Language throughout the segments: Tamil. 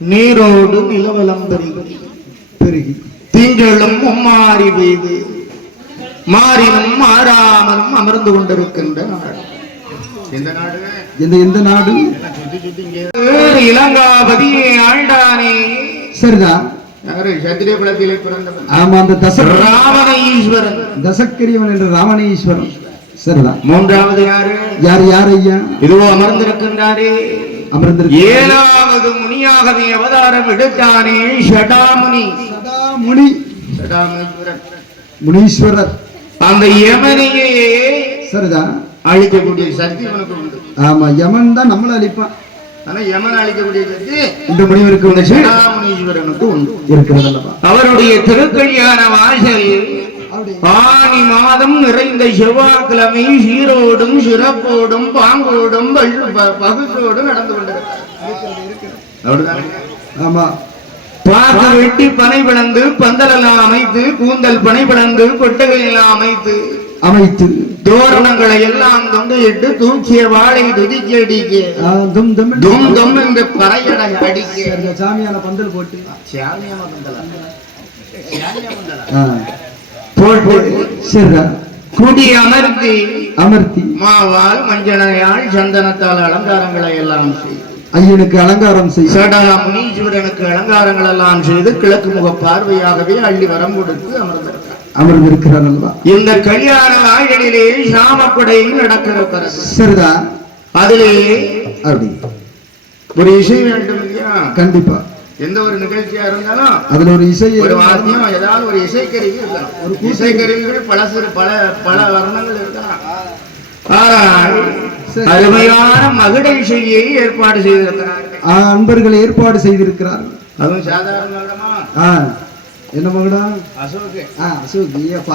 நீரோடு நிலவலம் பெருகி திங்களும் மும்மாறி பெய்து மாறினும் மாறாமலும் அமர்ந்து கொண்டிருக்கின்ற நாடு. எந்த நாடு? இலங்காபதியே ஆண்டானே. சரிதான். சத்திரிய குலத்திலே பிறந்தவன். ஆமா, அந்த ராவணஈஸ்வரன், தசக்கிரியவன் என்ற ராவணஈஸ்வரன். சரிதான். மூன்றாவது யாரு? யார் ஐயா? இதுவோ அமர்ந்திருக்கின்றாரே. ஏழாவது முனியாகவே அவதாரம் எடுத்தானே சடாமுனி. முனீஸ்வரர். அந்த யமனையே சரிதான் அழிக்கக்கூடிய சக்தி உனக்கு உண்டு. ஆமா, யமன் தான் நம்மளை அழிப்பான். ஆனா யமன் அழிக்கக்கூடிய சக்தி இந்த முனிவருக்கு சடாமுனீஸ்வரனுக்கு உண்டு இருக்கிறது அல்லவா? அவருடைய திருக்கல்யாண வாசல் ஆனி மாதம் நிறைந்த செவ்வாய்க்கிழமை சீரோடும் சிறப்போடும் பாங்கோடும் பகுசோடும் நடந்து கொண்டிருக்கிறார். ஆமா, பாக்கு வெட்டி பனை பிளந்து பந்தலெல்லாம் அமைத்து கூந்தல் பனை பிளந்து கொட்டைகள் எல்லாம் அமைத்து தோரணங்களை எல்லாம் தொங்கையிட்டு தூக்கிய வாழை துதிக்க அடிக்க தும் தும் என்று பறையடை அடிக்க சாமியான பந்தல் போட்டு கூடி அமர்த்தி மாவால் மஞ்சளையால் சந்தனத்தால் அலங்காரங்களை எல்லாம் செய்து ஐயனுக்கு அலங்காரம் செய்து சடாமுனீஸ்வரனுக்கு அலங்காரங்கள் எல்லாம் செய்து கிழக்கு முக பார்வையாகவே அள்ளி வரம் கொடுத்து அமர்ந்திருக்கிறார் அல்லவா? இந்த கல்யாண வாயிலிலே சாமக்குடை நடக்கிறது. சரிதான். அதிலே அப்படி ஒரு இசை வேண்டும் இல்லையா? கண்டிப்பா. எந்த ஒரு நிகழ்ச்சியா இருந்தாலும் அதுல ஒரு இசை, ஒரு வாத்தியம், ஏதாவது ஒரு இசைக்கருவி இருக்கலாம். ஒரு இசைக்கருவிகள் பல வர்ணங்கள் இருக்கலாம். அருமையான மகுட இசையை ஏற்பாடு செய்திருக்கிறார்கள். அன்பர்கள் ஏற்பாடு செய்திருக்கிறார்கள். அதுவும் சாதாரணமா என்ன மகுடா? அசோக்.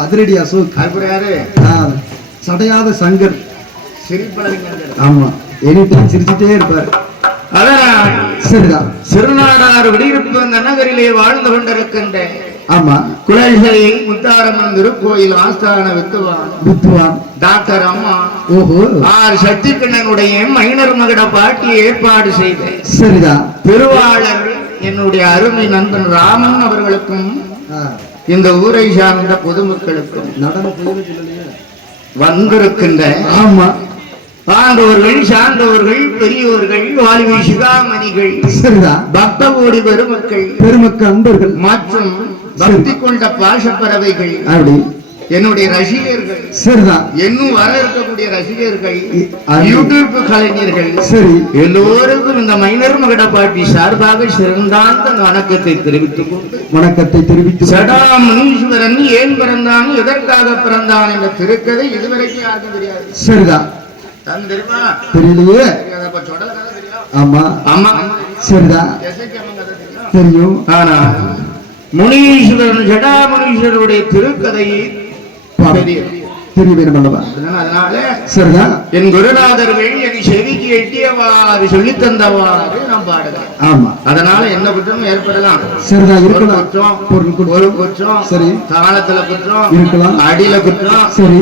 அதிரடி அசோக். யாரு? சடையாத சங்கர். சிரிப்பழகர். ஆமா, எனி டைம் சிரிச்சுட்டே இருப்பார். அதனால் சரிதான். சிறுநாடார் விடியிருப்பு நகரிலே வாழ்ந்து கொண்டிருக்கின்ற ஆமா குலசை முத்தாரம்மன் திருக்கோயில் ஆஸ்தான வித்துவான் டாக்டர் அம்மா சக்திகண்ணனுடைய மைனர் மகட பாட்டி ஏற்பாடு செய்த சரிதான் திருவாளர் என்னுடைய அருமை நண்பன் ராமன் அவர்களுக்கும் இந்த ஊரை சார்ந்த பொதுமக்களுக்கும் வந்திருக்கின்ற ஆமா ஆண்டவர்கள் சார்ந்தவர்கள் பெரியோர்கள் வாழ்வி சிகாமணிகள் பக்த கோடி பெருமக்கள் அன்பர்கள் மற்றும் பக்தி கொண்ட பாசப்பறவைகள் என்னுடைய ரசிகர்கள், சரிதான். இன்னும் வர இருக்கக்கூடிய ரசிகர்கள், அது- யூடியூப் கலைஞர்கள், சரி. எல்லோருக்கும் இந்த மைனர் மகடப்பாட்டி சார்பாக சிறந்தாந்த வணக்கத்தை தெரிவித்துக் கொண்டு, வணக்கத்தை தெரிவித்து சடா முனீஸ்வரன் ஏன் பிறந்தான், எதற்காக பிறந்தான் என்ற திருக்கதை இதுவரைக்கும் யாருக்கும் தெரியாது. சரிதான். தனக்கு தெரியுமா? தெரியலையே. தெரியாது. அப்ப சொடல கதை தெரியும். ஆமா. ஆமா. சரிதான். எசைக்கம்மன் கதை தெரியும். தெரியும். ஆனா முனீஸ்வரன் ஜடா முனீஸ்வரருடைய திருக்கதையை தெரியும். தெரிய வேணும் அல்லவா? அதனால சரிதான். என் குருநாதர்கள் என் செவிக்கு எட்டியவாறு சொல்லி தந்தவாறு நாம் பாடுகிறோம். ஆமா. அதனால என்ன குற்றம் ஏற்படலாம்? சரிதான். ஒரு இருக்கலாம். குற்றம், பொருள் குற்றம். ஒரு குற்றம், சரி. தாளத்துல குற்றம் இருக்கலாம். அடியில குற்றம், சரி.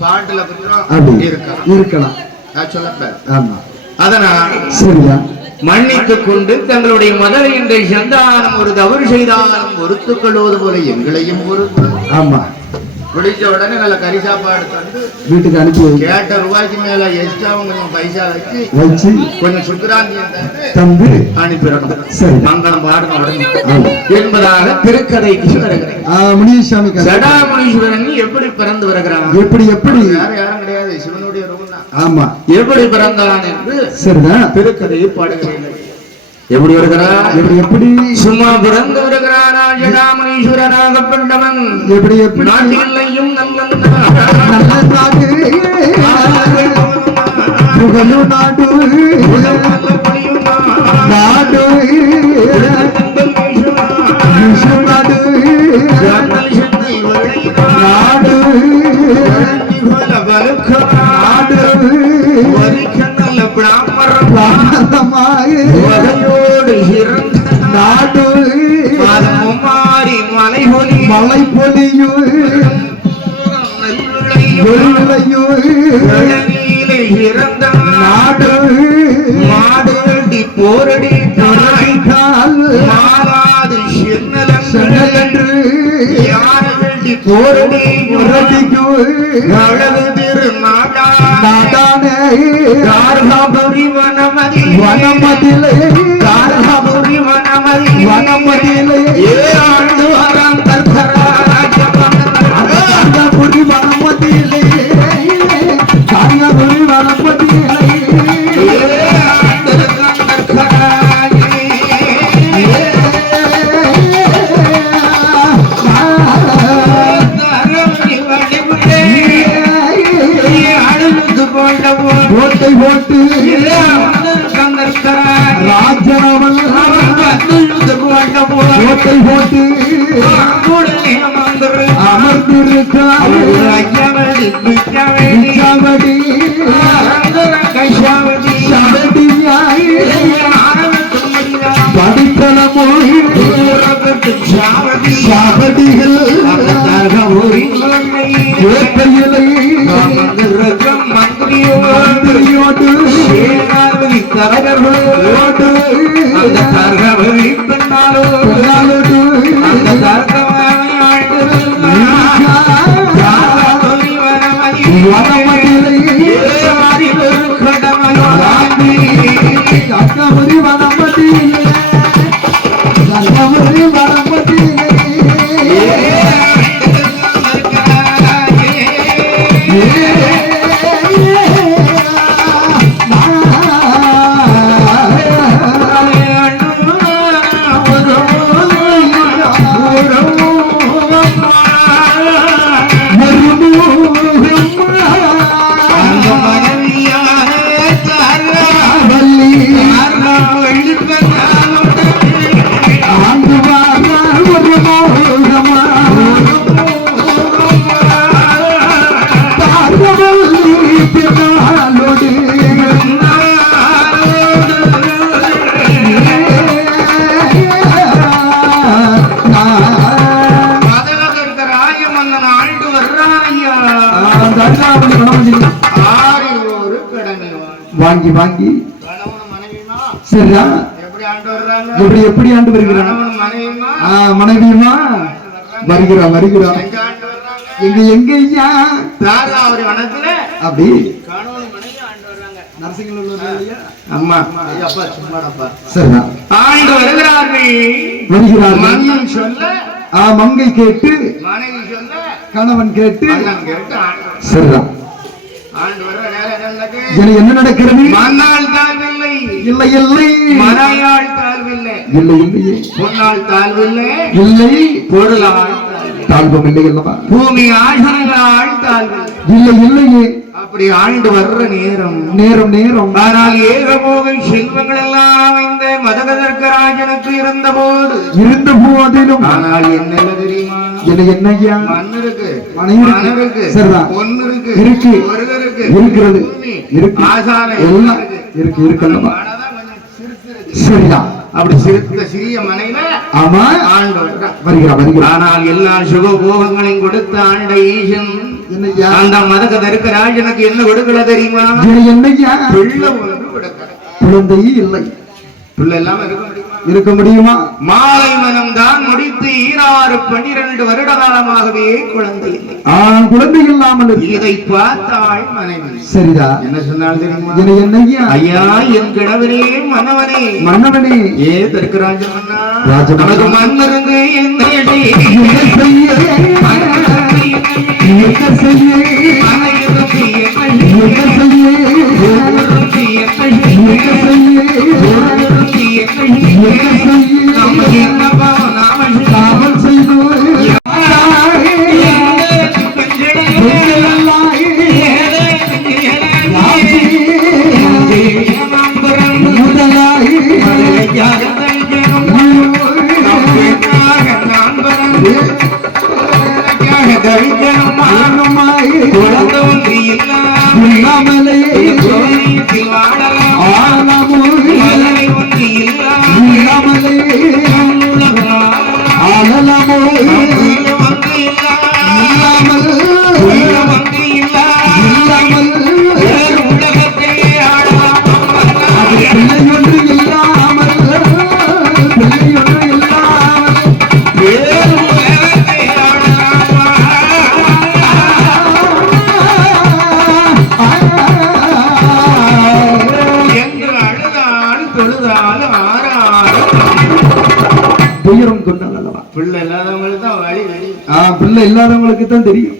பாட்டுல குற்றம் அப்படி இருக்கலாம். இருக்கலாம். நான் சொல்லப்பேன். ஆமா. அதனால் சரியா. மன்னித்துக் கொண்டு தங்களுடைய மதலை என்ற சந்தானம் ஒரு தவறு செய்தாலும் பொறுத்துக் கொள்வது போல எங்களையும் பொறுத்து, ஆமா. குடிச்ச உடனே நல்ல கறி சாப்பாடு தந்து, வீட்டுக்கு அனுப்பி கேட்ட ரூபாய்க்கு மேல எக்ஸ்ட்ராவும் கொஞ்சம் பைசா வச்சு வச்சு கொஞ்சம் சுக்கராந்தியம் தந்து அனுப்பிடணும். சரி. மங்களம் பாடணும் உடனே என்பதாக திருக்கதைக்கு வருகிறேன். முனிசாமி ஜடாமுனீஸ்வரன் எப்படி பிறந்து வருகிறான்? எப்படி எப்படி வேற யாரும் கிடையாது, சிவனுடைய ரூபம் தான். ஆமா. எப்படி பிறந்தான் என்று சரிதான். திருக்கதையை பாடுகிறேன். எப்படி வருகிறான்? எப்படி எப்படி சும்மா பிறந்து வருகிறானா ஜடாமுனீஸ்வரனாகப்பட்டவன்? எப்படி எப்படி நாட்டிலையும் நல்ல நல்ல நாடு புகழு நாடு நாடு விஷ்ணு நாடு நாடு நாடு நாடு மலை பொலியு நாடு மாடு போரடி மாறாது சென்னலன்று யாரடி போரடி அழகு நாடானே கார்காபுரி வனமதி வனமதிலே கார்காபுரி வனமதி வனமதிலே ஏழு வரம் கார்காபுரி வனமதிலே கார்காபுரி வனமதிலே கோட்டை போட்டு ராஜராமன் கோட்டை போட்டு அமர்ந்திருக்கிறார் படித்தளமோ சாவடிகள் கோட்டையிலை மந்திரியோடு தலைவர்களோடு பெண்ணாளோடு வனமதிலை கங்கமதி வனமதிலை கங்கமதி வனமதிலை வாங்கி வாங்கி சரியா எப்படி எப்படி ஆண்டு வருகிறான் மனைவியுமா வருகிறா வருகிறா எங்க எங்க ஐயா அப்படி அம்மா சரிதான் ஆண்டு வருகிறார்கள் வருகிறார்கள் மன்னன் சொல்ல மங்கை கேட்டு மனைவி சொல்ல கணவன் கேட்டு கேட்டு சரிதான். ஆண்டு வர என்ன நடக்கிறது? மண்ணால் தாழ்வில்லை, இல்லை இல்லை. மனையாள் தாழ்வில்லை, இல்லை இல்லையே. பொன்னால் தாழ்வில்லை, இல்லை. பொருளால் தாழ்வம் இல்லை அல்லவா? பூமி ஆழ்களால் தாழ்வில்லை, இல்லை இல்லையே. அப்படி ஆண்டு வர்ற நேரம் நேரம் நேரம். ஆனால் ஏகபோக செல்வங்கள் எல்லாம் இந்த மதகதர்க்கராஜனுக்கு இருந்த போதிலும் ஆனால் என்ன தெரியுமா? என்னையா? மண் இருக்கு, மனைவி இருக்கு, சரிதான், பொண்ணு இருக்கு, இருக்கு, இருக்கிறது, இருக்கு, ஆசாரம் எல்லாம் இருக்கு, இருக்கல்லவா? சரிதான். அப்படி சிறிய மனையில ஆமா ஆண்டு வருகிறார். ஆனால் எல்லா சுகபோகங்களையும் கொடுத்த ஆண்ட ஈசன் அந்த மதகதர்க்கராஜனுக்கு என்ன கொடுக்கல தெரியுமா? என்னையா? பிள்ளை ஒன்று கொடுக்கல. குழந்தை இல்லை. பிள்ளை எல்லாம் இருக்க முடியுமா? மாலை மனம் தான் முடித்து 12 வருட காலமாகவே குழந்தை இல்லை. குழந்தை இல்லாமல் இதை பார்த்தாள் மனைவி. சரிதா. என்ன சொன்னால் தெரியுமா? என்னையா? ஐயா, என் கிழவரே, மன்னவனே, மன்னவனே, தர்க்கராஜ மன்னா, நமக்கு மண் இருந்து என்ன காவல் செய்து துயரம் கொண்டால் அல்லவா? பிள்ளை இல்லாதவங்களுக்கு தான் வழி தெரியும். பிள்ளை இல்லாதவங்களுக்கு தான் தெரியும்.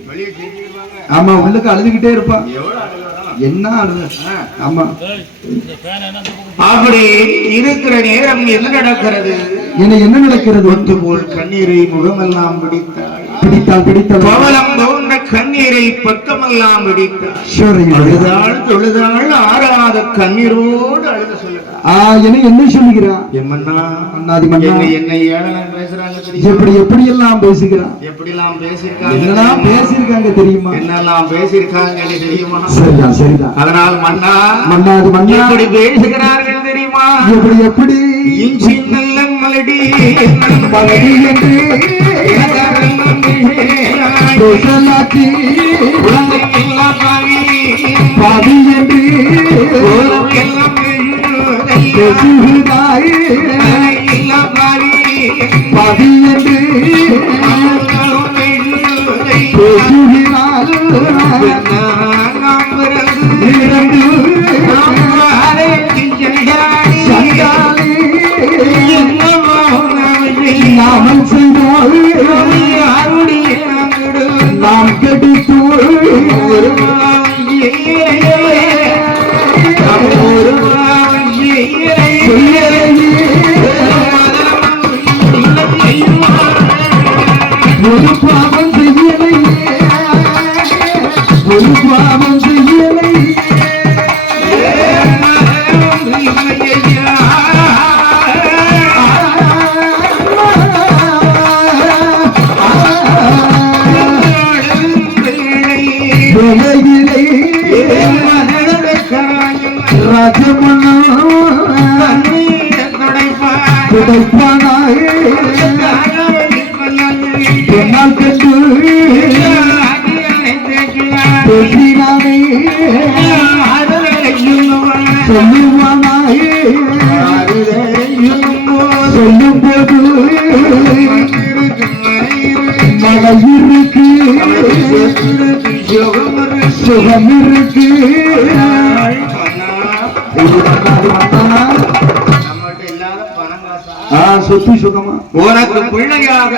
ஆமா, உள்ளுக்கு அழுதுகிட்டே இருப்பா. என்ன அழுது? ஆமா. அப்படி இருக்கிற நேரம் என்ன நடக்கிறது? என்ன நடக்கிறது? ஒத்து போல் கண்ணீரை முகமெல்லாம் பிடித்தாள். பவளம் போன்ற கண்ணீரை பக்கமெல்லாம் பிடித்தாள். அழுதாள், தொழுதாள், ஆறாத கண்ணீரோடு அழுத சொல்லுகிறார். என்ன சொல்லுகிறான்? என்னை ஏளனம் பேசுறாங்க. எப்படி எல்லாம் பேசுகிறான்? எப்படிலாம் பேசியிருக்காங்க? என்னெல்லாம் பேசியிருக்காங்க தெரியுமா? என்னெல்லாம் பேசியிருக்காங்க தெரியுமா? சரிதான் சரிதான். அதனால் மன்னா மன்னாது மன்னா எப்படி பேசுகிறார்கள் தெரியுமா? எப்படி இஞ்சி நல்ல மலடி மலடி என்று குழந்தை எல்லாம் பாவி என்று எல்லாம் பேசுகிறாய். பாவி என்று பேசுகிறாள். நாமல் செய்தோம் நாம் கெடுத்தோம். ஒரு பாவம் செய்யலை, ஒரு பாவம் செய்யலை. துடைப்பானாய் பெண்ணால் கண்டு பேசினானே சொல்லுவானாய். சொல்லும் போது மழை இருக்கு, சுகம் இருக்கு. சொத்து சுகமா? உனக்கு பிள்ளையாக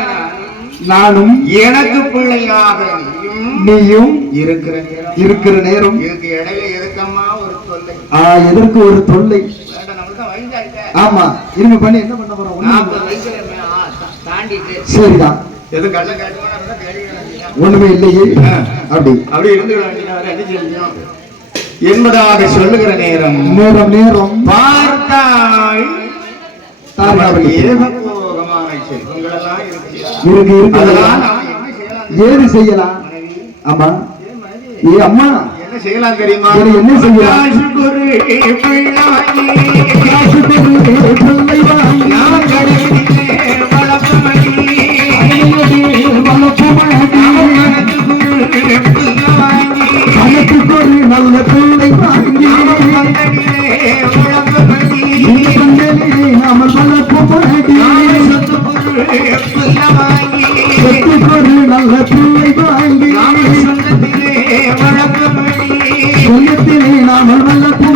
நானும் எனக்கு பிள்ளையாக நீயும் இருக்கிற நேரம் இதுக்கு இடையில எதுக்கம்மா ஒரு தொல்லை எதற்கு ஒரு தொல்லை ஆமா இருங்க பண்ணி என்ன பண்ண போறோம் சரிதான் எது கள்ள ஒண்ணுமே இல்லையே அப்படி இருந்து என்பதாக சொல்லுகிற நேரம் பார்த்தாய் ஏகபோகமான செல்வங்கள் எல்லாம் ஏது செய்யலாம் ஆமா ஏ அம்மா என்ன செய்யலாம் தெரியுமா என்ன செய்யலாம் நல்ல பிள்ளை வாங்கி நாமல் வளர்ப்பு நல்ல பிள்ளை வாங்கி சொந்தத்திலே நாமல் வளர்ப்பு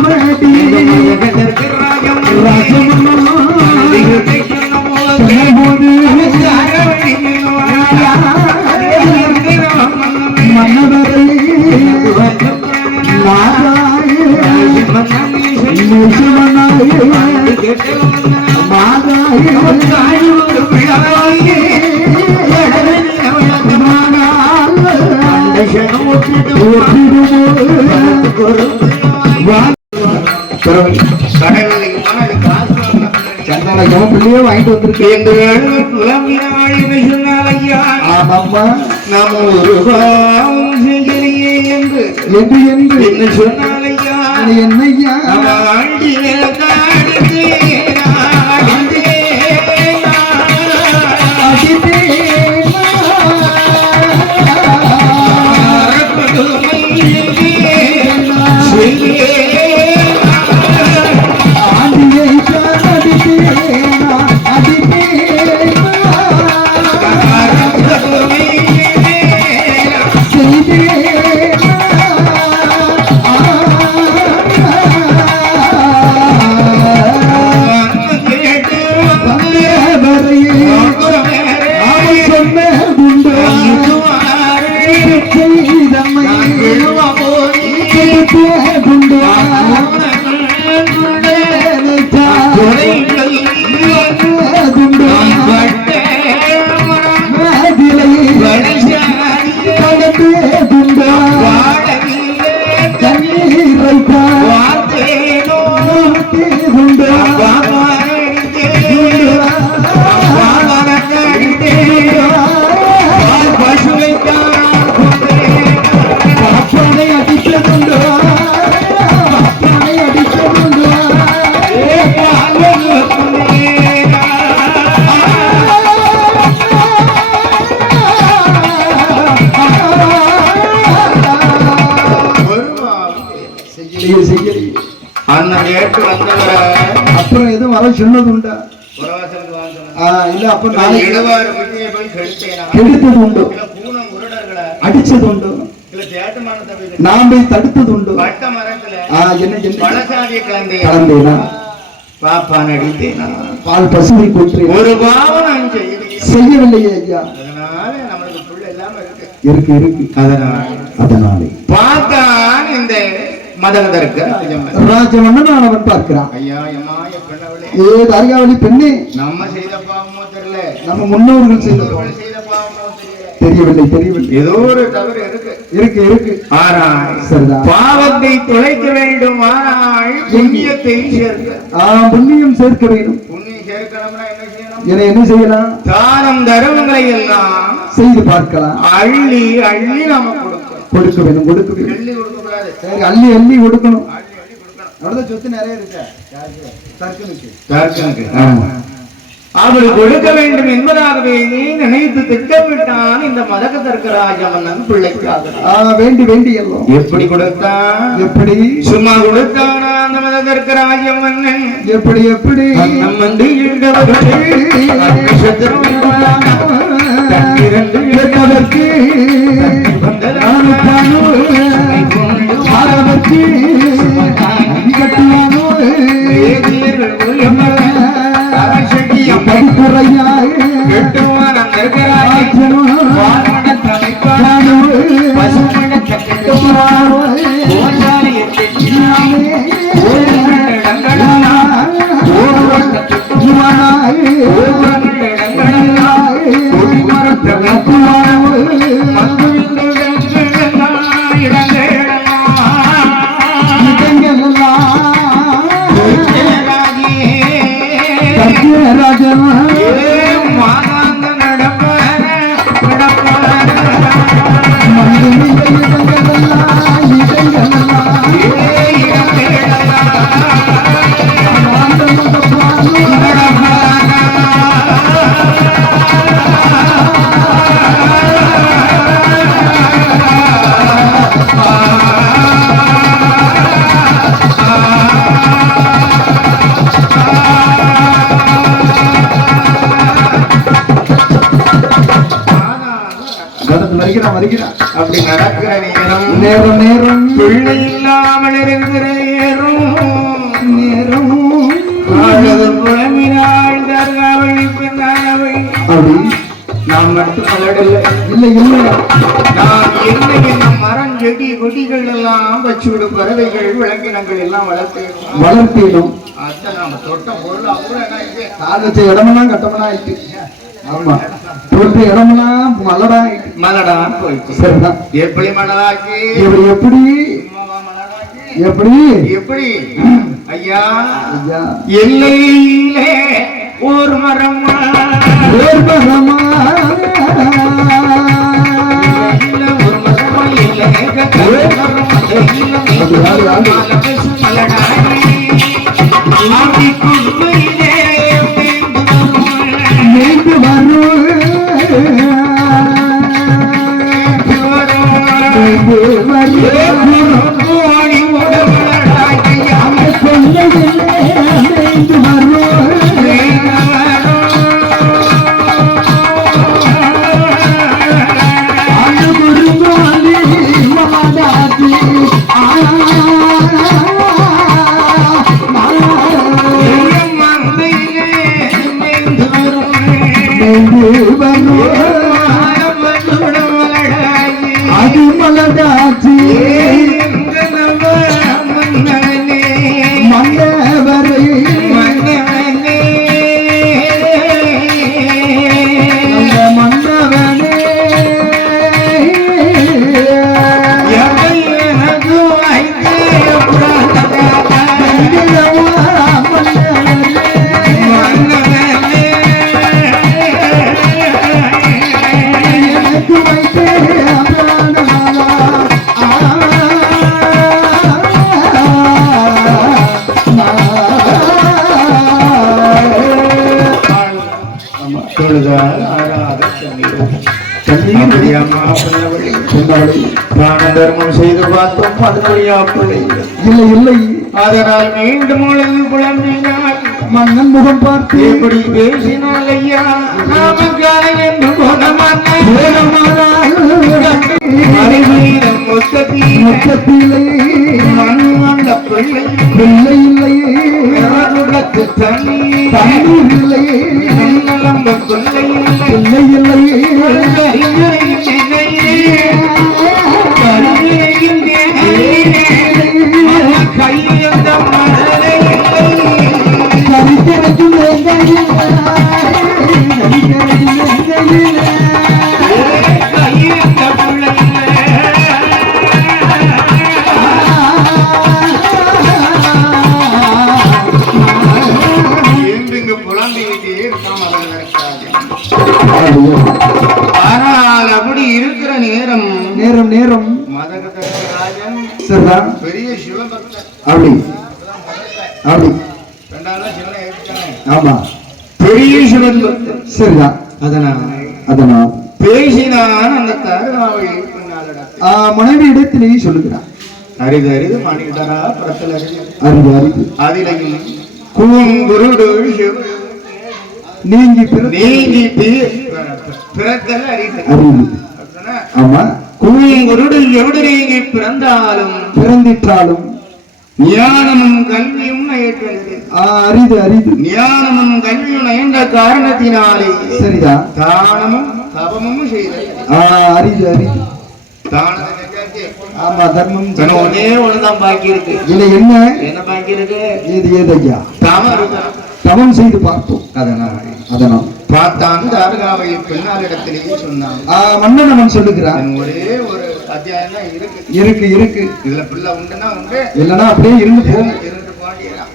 பிள்ளையோ வாங்கிட்டு வந்திருக்கேன் நாம் ஒரு செய்யலையே என்று என்ன சொன்னாலையா என்னையா அப்புறம் எதுவும் வர சொன்னது உண்டா இல்ல அப்ப கெடுத்தது உண்டு அடிச்சது உண்டு நாம் போய் தடுத்தது உண்டு கலந்தேனா பாப்பான் அடித்தேனா பால் பசுவை கொன்று ஒரு பாவம் செய்யவில்லையே ஐயா அதனால நம்மளுக்கு புள்ள இல்லாம இருக்கு அதனாலே பார்த்தான் இந்த மதகதற்கு ராஜமன்னன் அவன் பார்க்கிறான் ஐயா ஏ தாரிகாவளி பெண்ணே நம்ம செய்த பாவமோ தெரியல நம்ம முன்னோர்கள் செய்த பாவமோ தெரியவில்லை ஏதோ ஒரு தவறு இருக்கு ஆனால் சரிதான் பாவத்தை தொலைக்க வேண்டும் ஆனால் புண்ணியத்தை சேர்க்க புண்ணியம் சேர்க்க வேண்டும் புண்ணியம் சேர்க்கணும்னா என்ன செய்யலாம் தானம் தர்மங்களை எல்லாம் செய்து பார்க்கலாம் அள்ளி நாம கொடுக்க வேண்டும் அள்ளி கொடுக்கணும் அவ்வளவுதான் சொத்து நிறைய இருக்கு அவள் கொடுக்க வேண்டும் என்பதாகவே நினைத்து திட்டமிட்டான் இந்த மதகதற்கு ராஜமன்னன் பிள்ளைக்காக வேண்டி எல்லாம் எப்படி கொடுத்தான் எப்படி சும்மா கொடுத்தானா அந்த மதகதற்கு ராஜமன்னன் எப்படி வந்து படிப்புறையாய் கெட்டுவான் அந்த அப்படி நடக்கிற நேரம் நேரம் நேரம் பிள்ளை இல்லாமல் இருக்கிற நேரம் புலமினாள் தர்காவளி பெண்ணானவை அப்படி நாம் மட்டும் மலடல்ல இல்லை இல்லை நாம் என்ன மரம் செடி கொடிகள் எல்லாம் வச்சுவிடு பறவைகள் விலங்கினங்கள் எல்லாம் வளர்த்தேனும் அத நாம தொட்ட பொருள் அவ்வளவு கால் வச்ச இடமெல்லாம் கட்டமெல்லாம் ஆயிட்டு ஆமா தொட்ட இடமெல்லாம் மலடான்னு போயிடுச்சு சரிதான் எப்படி மலடாக்கி எப்படி எப்படி எப்படி ஐயா ஐயா எல்லையிலே ஒரு மரமா ஒரு மரமா ஒரு மரமா இல்லை அது மலடாச்சி மன்னவரை மன்னவனே தர்மம் செய்து பார்த்தோம் அதுபடியா பிள்ளை இல்லை இல்லை அதனால் மீண்டும் உலகு குழம்பினாள் மன்னன் முகம் பார்த்து எப்படி பேசினாள் ஐயா நாமக்கால என்று மொத்தத்திலே மண் வந்த பிள்ளை பிள்ளை இல்லையே தண்ணீர் இல்லையே நலந்த பிள்ளை பிள்ளை இல்லையே கையெழுந்த மழலை கரிக்கரைக்கும் கையெழுந்த பிள்ளை ஆனால் அப்படி இருக்கிற நேரம் நேரம் நேரம் மதகதராஜன் சரிதான் பெரிய சிவபக்தன் அப்படி அப்படி ரெண்டாவது சிவனை ஏற்றானே ஆமா பெரிய சிவபக்தன் சரிதான் அதனால் பேசினான் அந்த தருகாவளி மனைவி இடத்திலேயே சொல்லுகிறான் அரிது அரிது மணிடரா புறத்தில் அரிது அரிது அரிது அதிலையும் கூங்குருடு நீங்கி பிறத்தல் அறிவு ஆமா கூங்குருடு எവിടെ நீங்கி பிறந்தாலும் பிறந்திட்டாலும் ஞானமும் கல்வியும் நயற்றது. அரிது அரிது. ஞானமும் கல்வியும் நயந்த காரணத்தினாலே சரிதா தானமும் தவமும் செய்தது. அரிது அரிது. ஆமா தர்மம் ஒன்னே ஒண்ணுதான் பாக்கி இருக்கு. இல்ல என்ன என்ன பாக்கி இருக்கு? இது ஏதையா தவம் செய்து பார்த்தோம். அதனால் பார்த்தான் தாரகாவை பின்னால் இடத்திலேயே சொன்னான். மன்னன் சொல்லுகிறான் ஒரே ஒரு அத்தியாயம் தான் இருக்கு இருக்கு இருக்கு. இதுல பிள்ளை உண்டுன்னா உண்டு, இல்லன்னா அப்படியே இருந்து போகும். இருந்து போட்டியலாம்.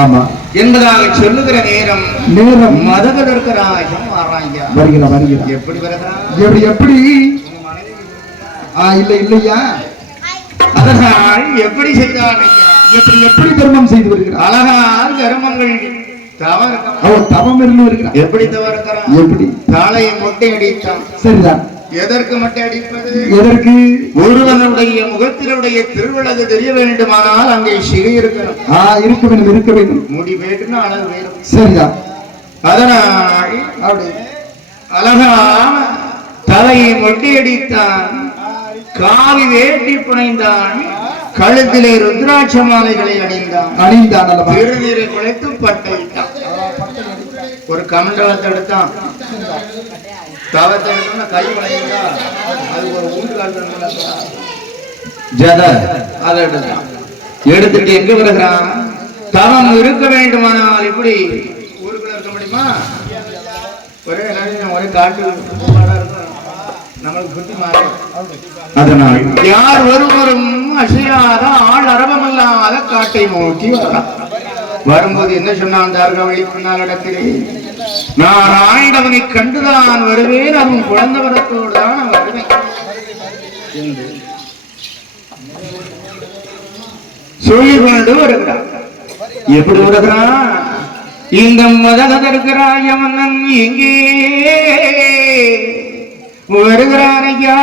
ஆமா என்பதாக சொல்லுகிற நேரம் நேரம் மதகதற்கு ராஜம் வர்றாங்க. வருகிறான் வருகிறான். எப்படி வருகிறான்? எப்படி எப்படி? இல்ல இல்லையா, அதனால் எப்படி செய்தான்? எப்படி எப்படி தர்மம் செய்து வருகிறான்? அழகால் தர்மங்கள் தவம் இருந்து வருகிறான். எப்படி தவறுகிறான்? எப்படி? தாளையை மொட்டை அடித்தான். சரிதான். எதற்கு மட்டை அடிப்பது? எதற்கு? ஒருவனுடைய முகத்தினுடைய திருவிழகு தெரிய வேண்டுமானால் அங்கே சிகை இருக்கணும். இருக்க வேண்டும் இருக்க வேண்டும். முடி வேண்டும்னா அழகு வேணும். சரிதான். அதனால் அப்படி அழகான தலையை மொட்டை அடித்தான், காவி வேட்டி புனைந்தான், கழுத்திலே ருத்ராட்ச மாலைகளை அணிந்தான், திருநீரை குழைத்து பட்டை விட்டான். ஒரு கமண்டலத்தை எடுத்தான், தவத்தை எடுத்தோம்னா கை வளைந்தா அது ஒரு ஊன்று ஜத அதை எடுத்தான். எடுத்துட்டு எங்க வருகிறான்? தவம் இருக்க வேண்டுமானால் இப்படி ஊருக்குள்ள இருக்க முடியுமா? ஒரே ஒரே காட்டு நம்மளுக்கு புத்தி மாறி. அதனால் யார் ஒருவரும் அசையாத ஆள் அரபமல்லாத காட்டை நோக்கி வரும்போது என்ன சொன்னான்? தார்கவழி பின்னால் இடத்திலே நான் ஆண்டவனை கண்டுதான் வருவேன், அதுவும் குழந்தை வரத்தோடு தான் வருவேன் என்று சொல்லிக் கொண்டு வருகிறான். எப்படி வருகிறான்? இந்த மதகதற்கிறாய மன்னன் எங்கே வருகிறான் ஐயா?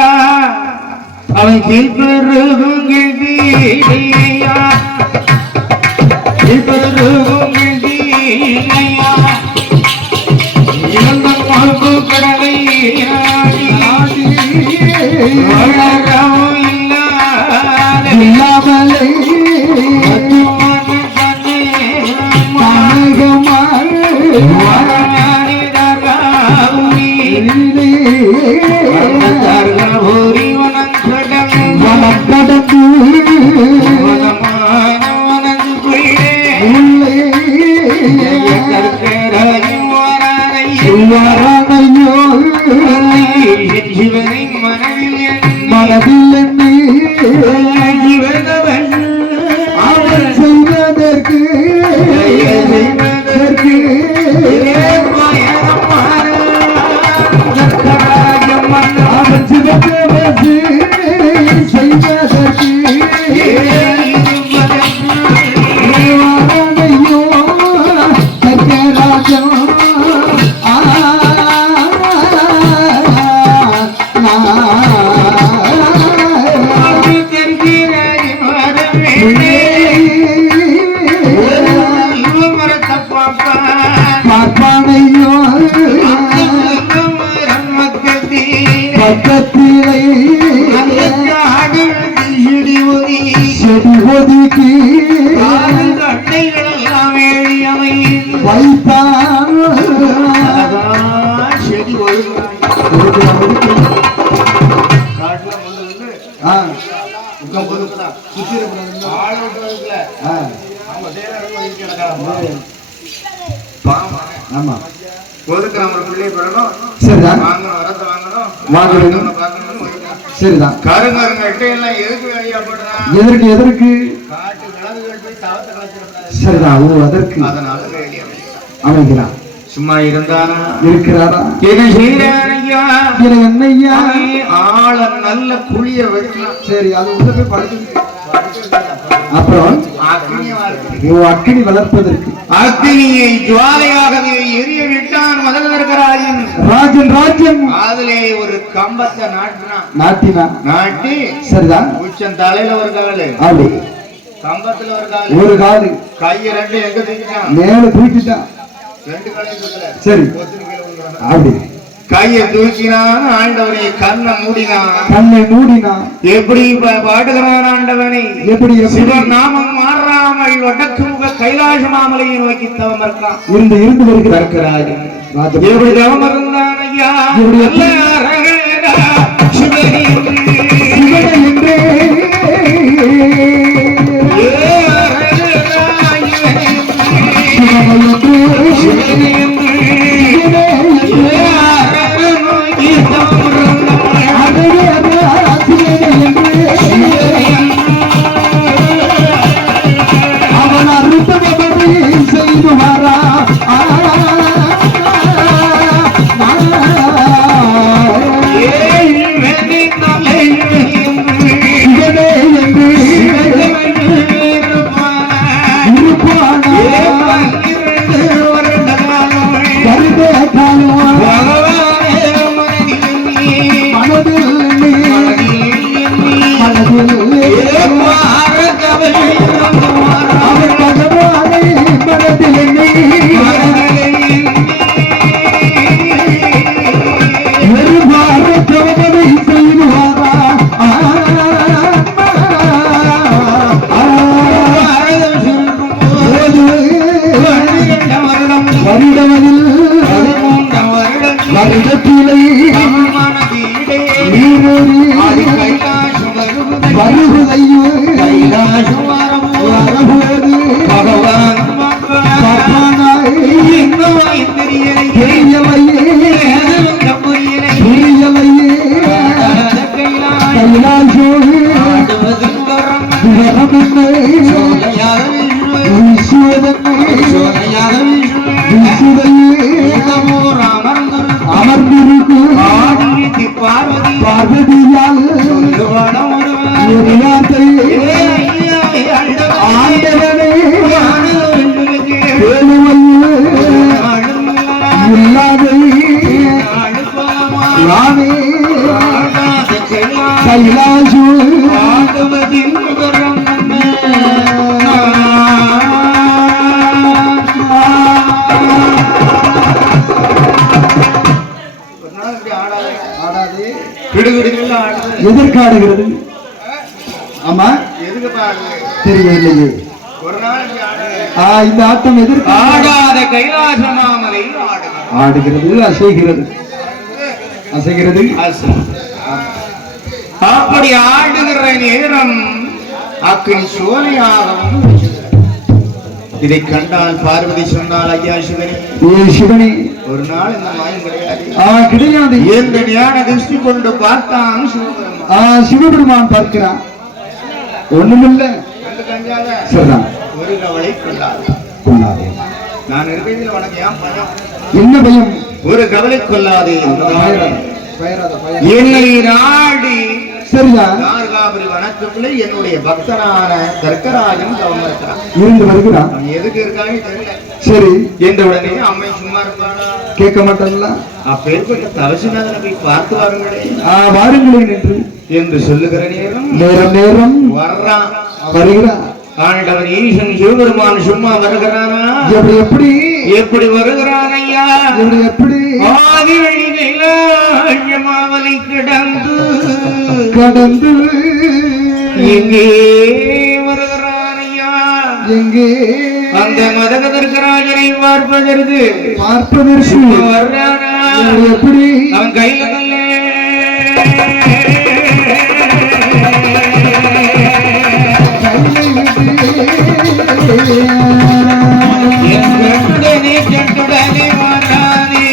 அவன் கீழ்பெருகும் கீழ்த்தீயா, கீழ்பெருகும் கீழ்த்தீயா, இழந்த மாப்பு கடலை வளரவும் இல்லாமலை மனதில் என்னை அவர் செய்வதற்கு எதற்கு எதற்கு சரிதான் அதற்கு அமைகிறான். சும்மா இருந்தானா இருக்கிறாரா? என்னையா ஆள நல்ல குழிய வைக்கலாம். சரி அது உள்ள போய் படுத்து அப்புறம் அக்கினி வளர்ப்பதற்கு அக்கினியை ஜுவாலையாகவே எரிய விட்டான் மதகதற்கராஜன். ராஜன் ராஜ்யம் அதிலே ஒரு கம்பத்தை நாட்டி சரிதான். உச்சன் தலையில ஒரு காலு, அப்படி கம்பத்துல ஒரு காலு, கைய ரெண்டு எங்க தூக்கிட்டான்? மேல தூக்கிட்டான். ரெண்டு காலையும் சரி அப்படி கையை தூக்கினான் ஆண்டவனை கண்ணை மூடினான் எப்படி பாடுகிறான் ஆண்டவனை எப்படி சிவன் நாமம் மாறாமல் வடக்கு முக கைலாச மாமலையை நோக்கி தவம் இருக்கான் இருந்து வருகிறார் எப்படி தவம் இருந்தான் ஐயா சிவனி அவன் அறுப்பதை செய்து வரா பார்வதியால் கைலாசு எதற்காடுகிறது? ஆமா தெரியவில்லையே. இந்த ஆட்டம் எதற்கு ஆடாத கைலாச மாமலை ஆடுகிறது? அசைகிறது. அப்படி ஆடுகிற நேரம் அக்கினி சோலையாகவும் இதை கண்டால் பார்வதி சொன்னால் ஐயா சிவனி ஒரு நாள் இந்த மாயம் கிடையாது எந்த ஞான திருஷ்டி கொண்டு பார்த்தான் சிவபெருமான் பார்க்கிறான். ஒண்ணுமில்ல ஒரு கவலை கொள்ளாதே. நான் இருக்கிறதில் உனக்கு ஏன் பயம்? என்ன பயம்? ஒரு கவலை கொள்ளாதே. என்னை நாடி சரிதான் வனத்துக்குள்ளே என்னுடைய பக்தனான தர்க்கராஜன் தவம் இருக்கிறான். இருந்து வருகிறான். எதுக்கு இருக்கான்னு தெரியல. சரி எந்த உடனே அம்மை சும்மா இருப்பானா? கேட்க மாட்டாங்களா? அப்பேற்பட்ட தவசிநாதனை போய் பார்த்து வாருங்களேன் என்று சொல்லுகிற நேரம் நேரம் வருகிறான். ஆண்டவன் ஈசன் சிவபெருமான் சும்மா வருகிறானா? எப்படி வருகிறான் ஐயா? எப்படி ஆதிவழி கைலாசமாமலை கடந்து எங்கே வருகிறான் ஐயா? எங்கே? அந்த மதகதர்கராஜனை பார்ப்பதற்கு வர்றானா? எப்படி? அவன் கையில கட்டுடனே மாறானே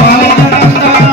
மலை கடந்தா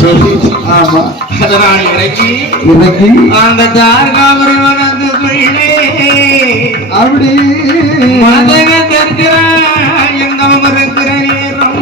சொல்லி சொல்லி ஆமா அதனால் இறங்கி இன்னைக்கு அந்த தார்காபுரி வனத்து பிள்ளை அப்படி மதக தற்கிற எங்கம் இருக்கிற நேரம்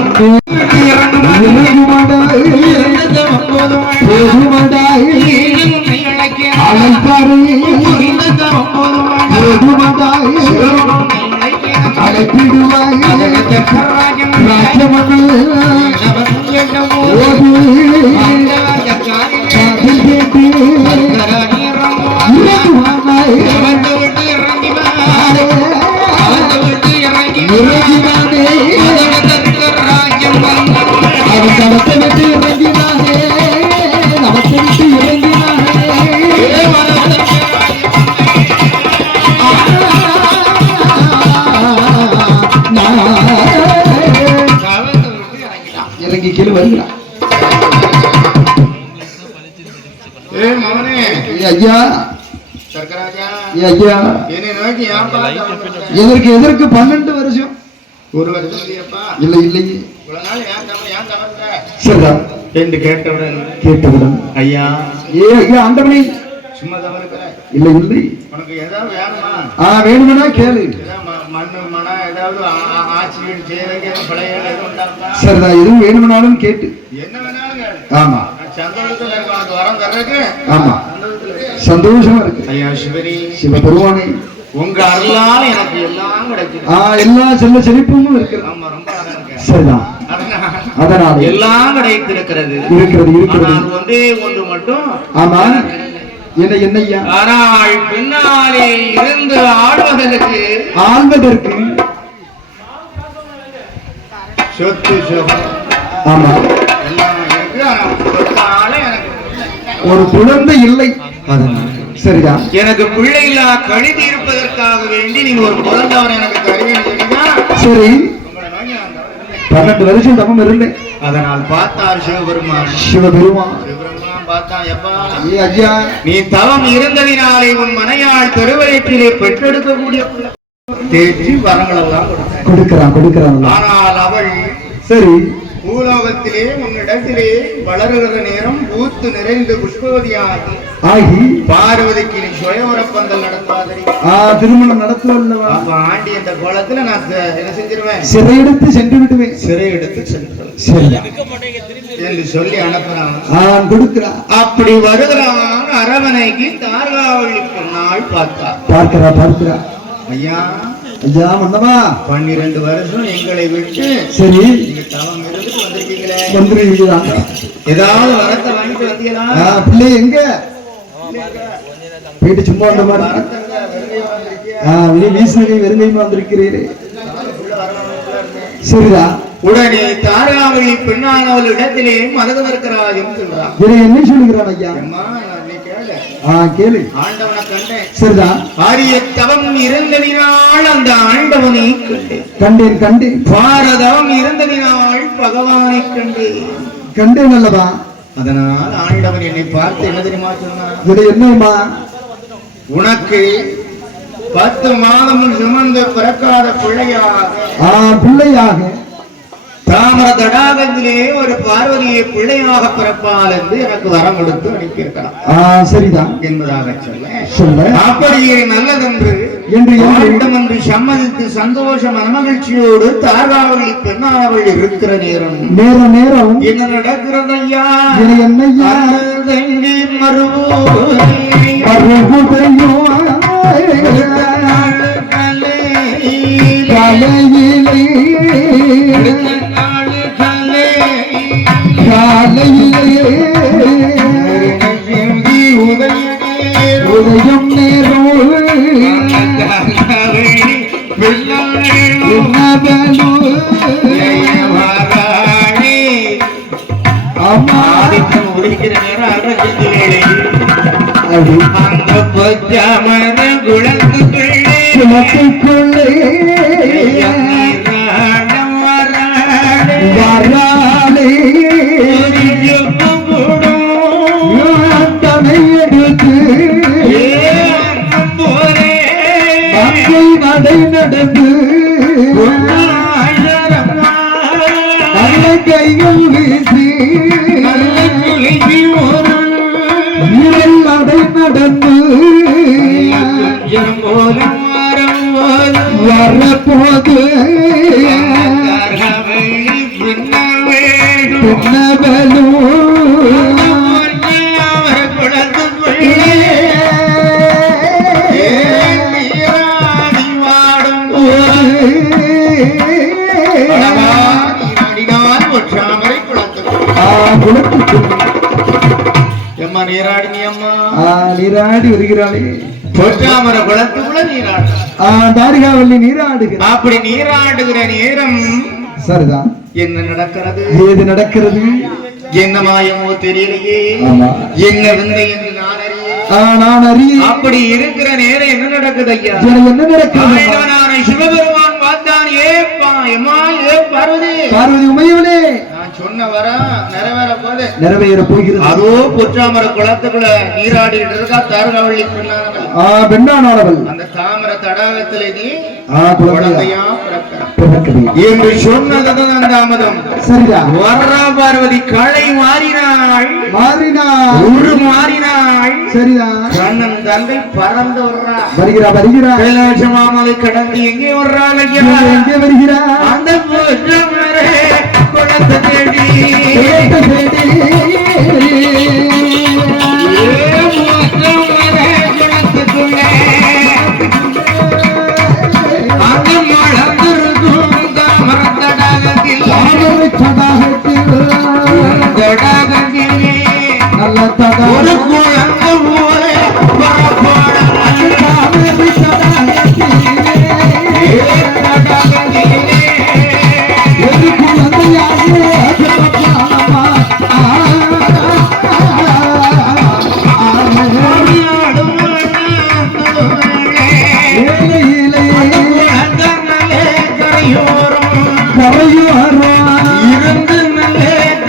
இறங்கி கீழே வருகிறான். ஐயா ஐயா எதற்கு எதற்கு 12 வருஷம் ஒரு வருஷம் இல்லை இல்லையே சரிதான் என்று கேட்டவுடன் ஐயா ஐயா அண்டமணி சும்மா தவறுக்கிற இல்லை இல்லை உனக்கு ஏதாவது வேணுமா வேணும்னா கேளு மண்ணு மன ஏதாவது ஆட்சி செய்யறதுக்கு பழைய சரிதான் எதுவும் வேணும்னாலும் கேட்டு என்ன வேணாலும் கேளு ஆமா சந்தோஷத்துல இருக்கும் வரம் தர்றதுக்கு ஆமா சந்தோஷமா இருக்கு ஐயா சிவனி சிவபெருமானே உங்க அருளால எனக்கு எல்லாம் கிடைக்குது எல்லா செல்ல செழிப்பும் இருக்கு ஆமா ரொம்ப சரிதான் அதனால எல்லாம் கிடைத்திருக்கிறது ஒன்றே ஒன்று மட்டும் ஆமா என்ன என்னையா ஆனால் பின்னாலே இருந்து ஆள்வதற்கு சொத்து சுகம் ஆமா எல்லாம் இருக்கு ஆனா ஒரு குழந்தை இல்லை சரியா எனக்கு பிள்ளை இல்லா கழுதி இருப்பதற்காக வேண்டி நீங்க ஒரு குழந்தைவர் எனக்கு தருவீங்க சரி 12 வருஷம் தவம் இருந்தேன் அதனால் பார்த்தார் சிவபெருமான் பார்த்தா எப்பா ஐயா நீ தவம் இருந்ததினாலே உன் மனையாள் பெருவயிற்றிலே பெற்றெடுக்கக்கூடிய தேற்றி வரங்கள் எல்லாம் கொடுக்கிறான் ஆனால் அவள் சரி பூலோகத்திலே உன்னிடத்திலே வளருகிற நேரம் பூத்து நிறைந்து புஷ்பவதியாகி ஆகி பார்வதிக்கு நீ சுயவர பந்தல் நடத்தாதே திருமணம் நடத்துவல்லவா ஆண்டி என்ற கோலத்துல நான் என்ன செஞ்சிருவேன் சிறை எடுத்து சென்று விடுவேன் என்று சொல்லி அனுப்புறான் கொடுக்கிறான் அப்படி வருகிறான் அரவணைக்கு தார்காவளி பெண்ணாள் பார்க்கிறா ஐயா ஐயா மன்னவா 12 வருஷம் எங்களை விட்டு சரி தவம் இருந்து வந்திருக்கீங்களே வந்திருக்கீங்களா ஏதாவது வரத்தை வாங்கிட்டு வந்தீங்களா பிள்ளை எங்க போயிட்டு சும்மா வந்த மாதிரி வீசுகை வெறுங்கையுமா வந்திருக்கிறீரே சரிதா உடனே தாராவளி பெண்ணானவள் இடத்திலே மதகதற்கராஜம் சொல்றான் இதை என்ன சொல்லுகிறான் ஐயா கேளு ஆண்டவனை கண்டேன் சரிதான் ஆரிய தவம் இருந்ததினால் அந்த ஆண்டவனை கண்டேன் பாரதவம் இருந்ததினால் பகவானை கண்டேன் அல்லவா அதனால் ஆண்டவன் என்னை பார்த்து என்ன தெரியுமா சொன்னான் இது என்னம்மா உனக்கு 10 மாதம் சுமந்து பிறக்காத பிள்ளையாக தாமர தடாகத்திலே ஒரு பார்வதியை பிள்ளையாக பிறப்பால் என்று எனக்கு வரம் கொடுத்து அனுப்பியிருக்கலாம் சரிதான் என்பதாக சொல்ல அப்படியே நல்லதென்று என்று சம்மதித்து சந்தோஷ மனமகிழ்ச்சியோடு தார்காவளி பெண்ணானவள் இருக்கிற நேரம் என்ன நடக்கிறது ஐயா என்னையா உதயம் அந்த பொச்சாமர குளத்துக்குள்ளே வராளே தனை எடுத்து நடை நடந்து கைகள் வீசி நீரில் நடை நடந்து வரப்போது நீராடி வருகிறாளே பொற்றாமர குளத்துக்குள்ள நீராடு தாரிகாவல்லி நீராடுகிறார். அப்படி நீராடுகிற நேரம் சரிதான். என்ன நடக்கிறது? ஏது நடக்கிறது? என்ன மாயமோ தெரியலையே. என்ன விந்தை என்று நான் அறிய. அப்படி இருக்கிற நேரம் என்ன நடக்குது ஐயா? என்ன நடக்கிறது? சிவபெருமான் பார்த்தான். பார்வதி உமையவளே, நான் சொன்ன வர நிறைவேற போகிறது. அதோ பொற்றாமர குளத்துக்குள்ள நீராடிட்டு இருக்கா தாரகாவள்ளி பெண்ணானவள். அந்த தாமர தடாகத்திலே நீ குழந்தையா என்று சொன்னதுதான் அந்த தாமதம். சரியா? வரா பார்வதி களை மாறினாள். சரிதான். கண்ணன் தங்கை பறந்து வருகிறா. மாமலை கடந்து எங்கே வர்றாள்? எங்கே வருகிறா? அந்த பொற்றாமர குளத்தை தேடி ஒரு குழந்தை போல இருந்து நல்ல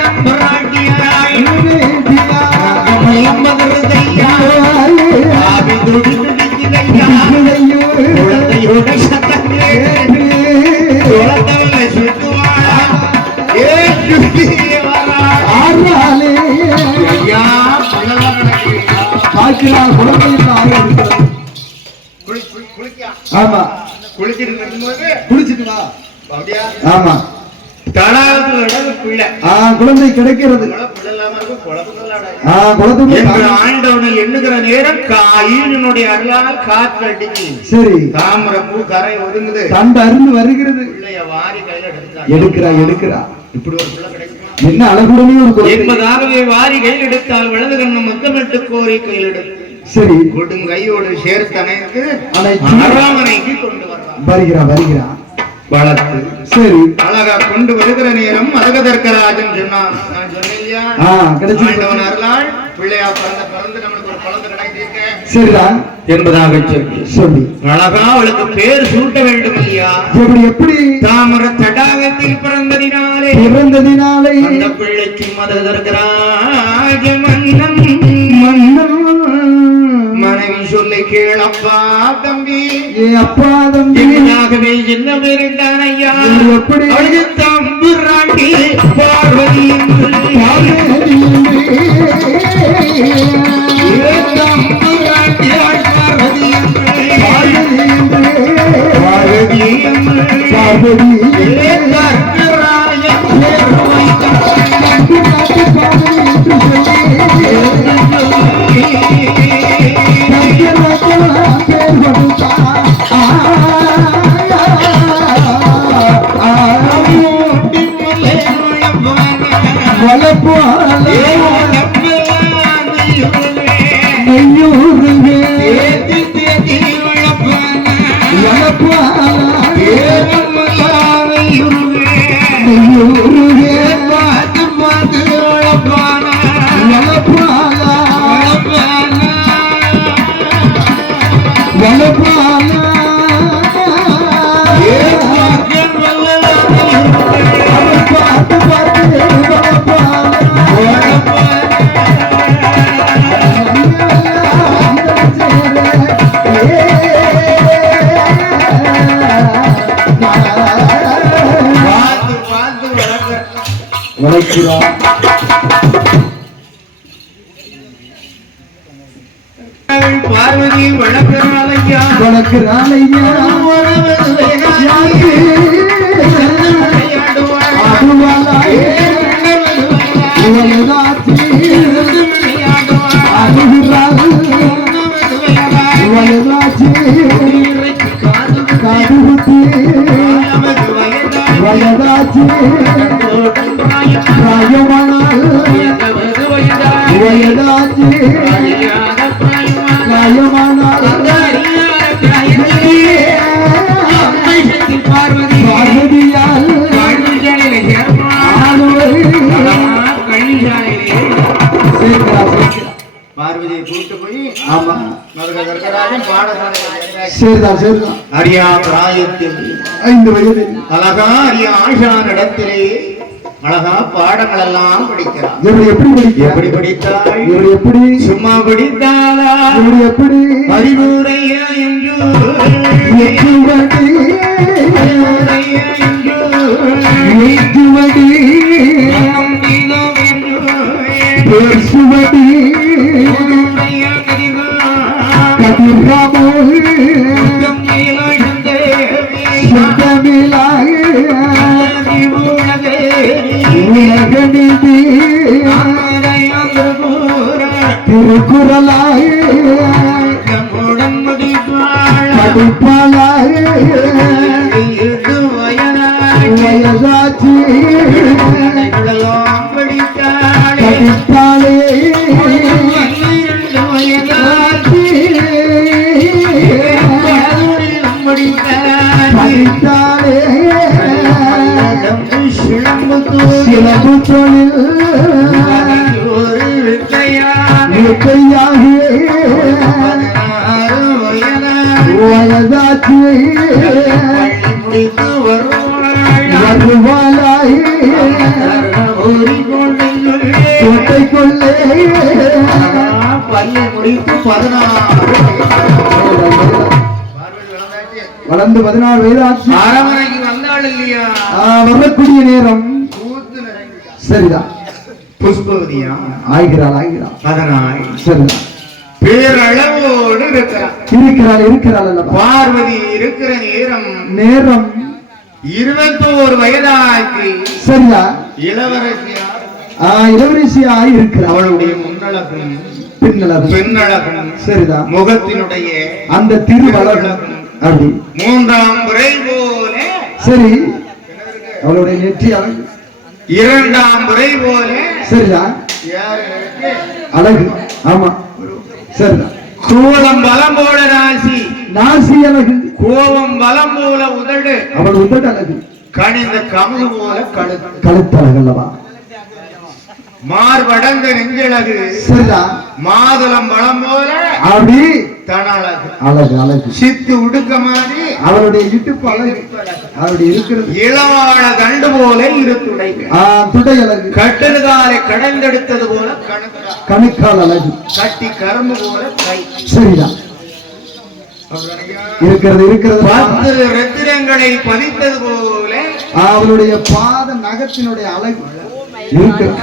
தம்பராட்டியாய் குழந்தையோட சத்தமே குழந்தைகளை சுத்துவாளா? குழந்தை கிடைக்கிறது. ஆண்டவனை எண்ணுகிற நேரம் காயினுடைய அருளால் காற்று அடிச்சு சரி தாமரை பூ கரை ஒதுங்குது. தண்டு அருந்து வருகிறது. வாரி கையில எடுக்கிறா. இப்படி ஒரு பிள்ளை கிடைக்குமா? என்ன அழகுடனே ஒரு என்பதாகவே வாரி கையில் எடுத்தால் வலது கண்ணு முத்தமிட்டு கோரி கையில் எடுத்து சரி கொடுங்கையோடு சேர்த்தனைக்கு அரண்மனைக்கு கொண்டு வருகிறா. வளர்த்து சரி அழகா கொண்டு வருகிற நேரம் மதகதர்க்கராஜன் சொன்னான். நான் சொன்னேன் அருளால் பிள்ளையா பிறந்து நம்மளுக்கு ஒரு குழந்தை கிடைத்திருக்க சரிதான் என்பதாக சொல்லி அழகா அவளுக்கு பேர் சூட்ட வேண்டும் இல்லையா? எப்படி? தாமர தடாகத்தில் பிறந்ததினாலே அந்த பிள்ளைக்கு மதகதர்க்கராஜ மன்னன் மனைவி சொல்லை கேளப்பா தம்பி. அப்பா தம்பி ஆகவே என்ன பேருந்தான் ஐயா? எப்படி? அவளுக்கு தம்புராட்டி பார்வதி வளைக்கிறார். பார்வதி வளர்க்கிறாளையா வளர்க்கிறாளையா வயதாச்சு பார்வதியை கூட்டு போய் ஆமா பாடசாலை சரிதான் சரிதான். அரியா பிராயத்தில் 5 வயது அழகா அரியா ஆஷான் இடத்திலே அழகா பாடங்கள் எல்லாம் படிக்கிறார். எப்படி படிக்க எப்படி படித்தாள்? இவர் எப்படி சும்மா படித்தாளா? இவர் எப்படி அறிவுரைய என்று திருக்குறளாய் படிப்பாளாய் வயதாச்சு படித்தாளே படித்தாளே சிலம்பு தொழில் வயதாச்சு வருவாளாய் கோட்டை கொள்ளே பள்ளி முடித்து 16 வளர்ந்து 14 வயதாச்சு. அரமனைக்கு வந்தாள் இல்லையா? வரக்கூடிய நேரம் சரிதான். புஷ்பவதியா ஆகிறாள் 16 சரிதான். பேரளவோடு இருக்கிறார். இருக்கிறாள் அல்லவா? பார்வதி இருக்கிற நேரம் 21 வயதாக்கி சரியா இளவரசியாய் இருக்கிறார். அவளுடைய முன்னழகும் பின்னழகும் சரிதான். முகத்தினுடைய அந்த திருவழகும் அப்படி 3ஆம் முறை போல சரி. அவளுடைய நெற்றி அழகு 2ஆம் முறை போல சரிதான். அழகு ஆமா சரிதான். கோலம் பலம் போல நாசி அழகு கோபம் பலம் போல உதடு அவள் உதடு அழகு கணிந்த கமுகு போல கழுத்து அழகு அல்லவா? மார்படங்க நெஞ்சழகு சரிதான். மாதுளம் பலம் போல அப்படி தனழகு அழகு சித்து உடுக்க மாதிரி அவளுடைய இடுப்பு அழகு அவருடைய இருக்கிறது இளவாழ தண்டு போல இருத்துடை துடை அழகு கட்டுகாலை கடந்தெடுத்தது போல கணுக்கால் அழகு கட்டி கரும்பு போல கை சரிதான். இருக்கிறது 10 ரத்தினங்களை பதித்தது போல அவளுடைய பாத நகத்தினுடைய அழகு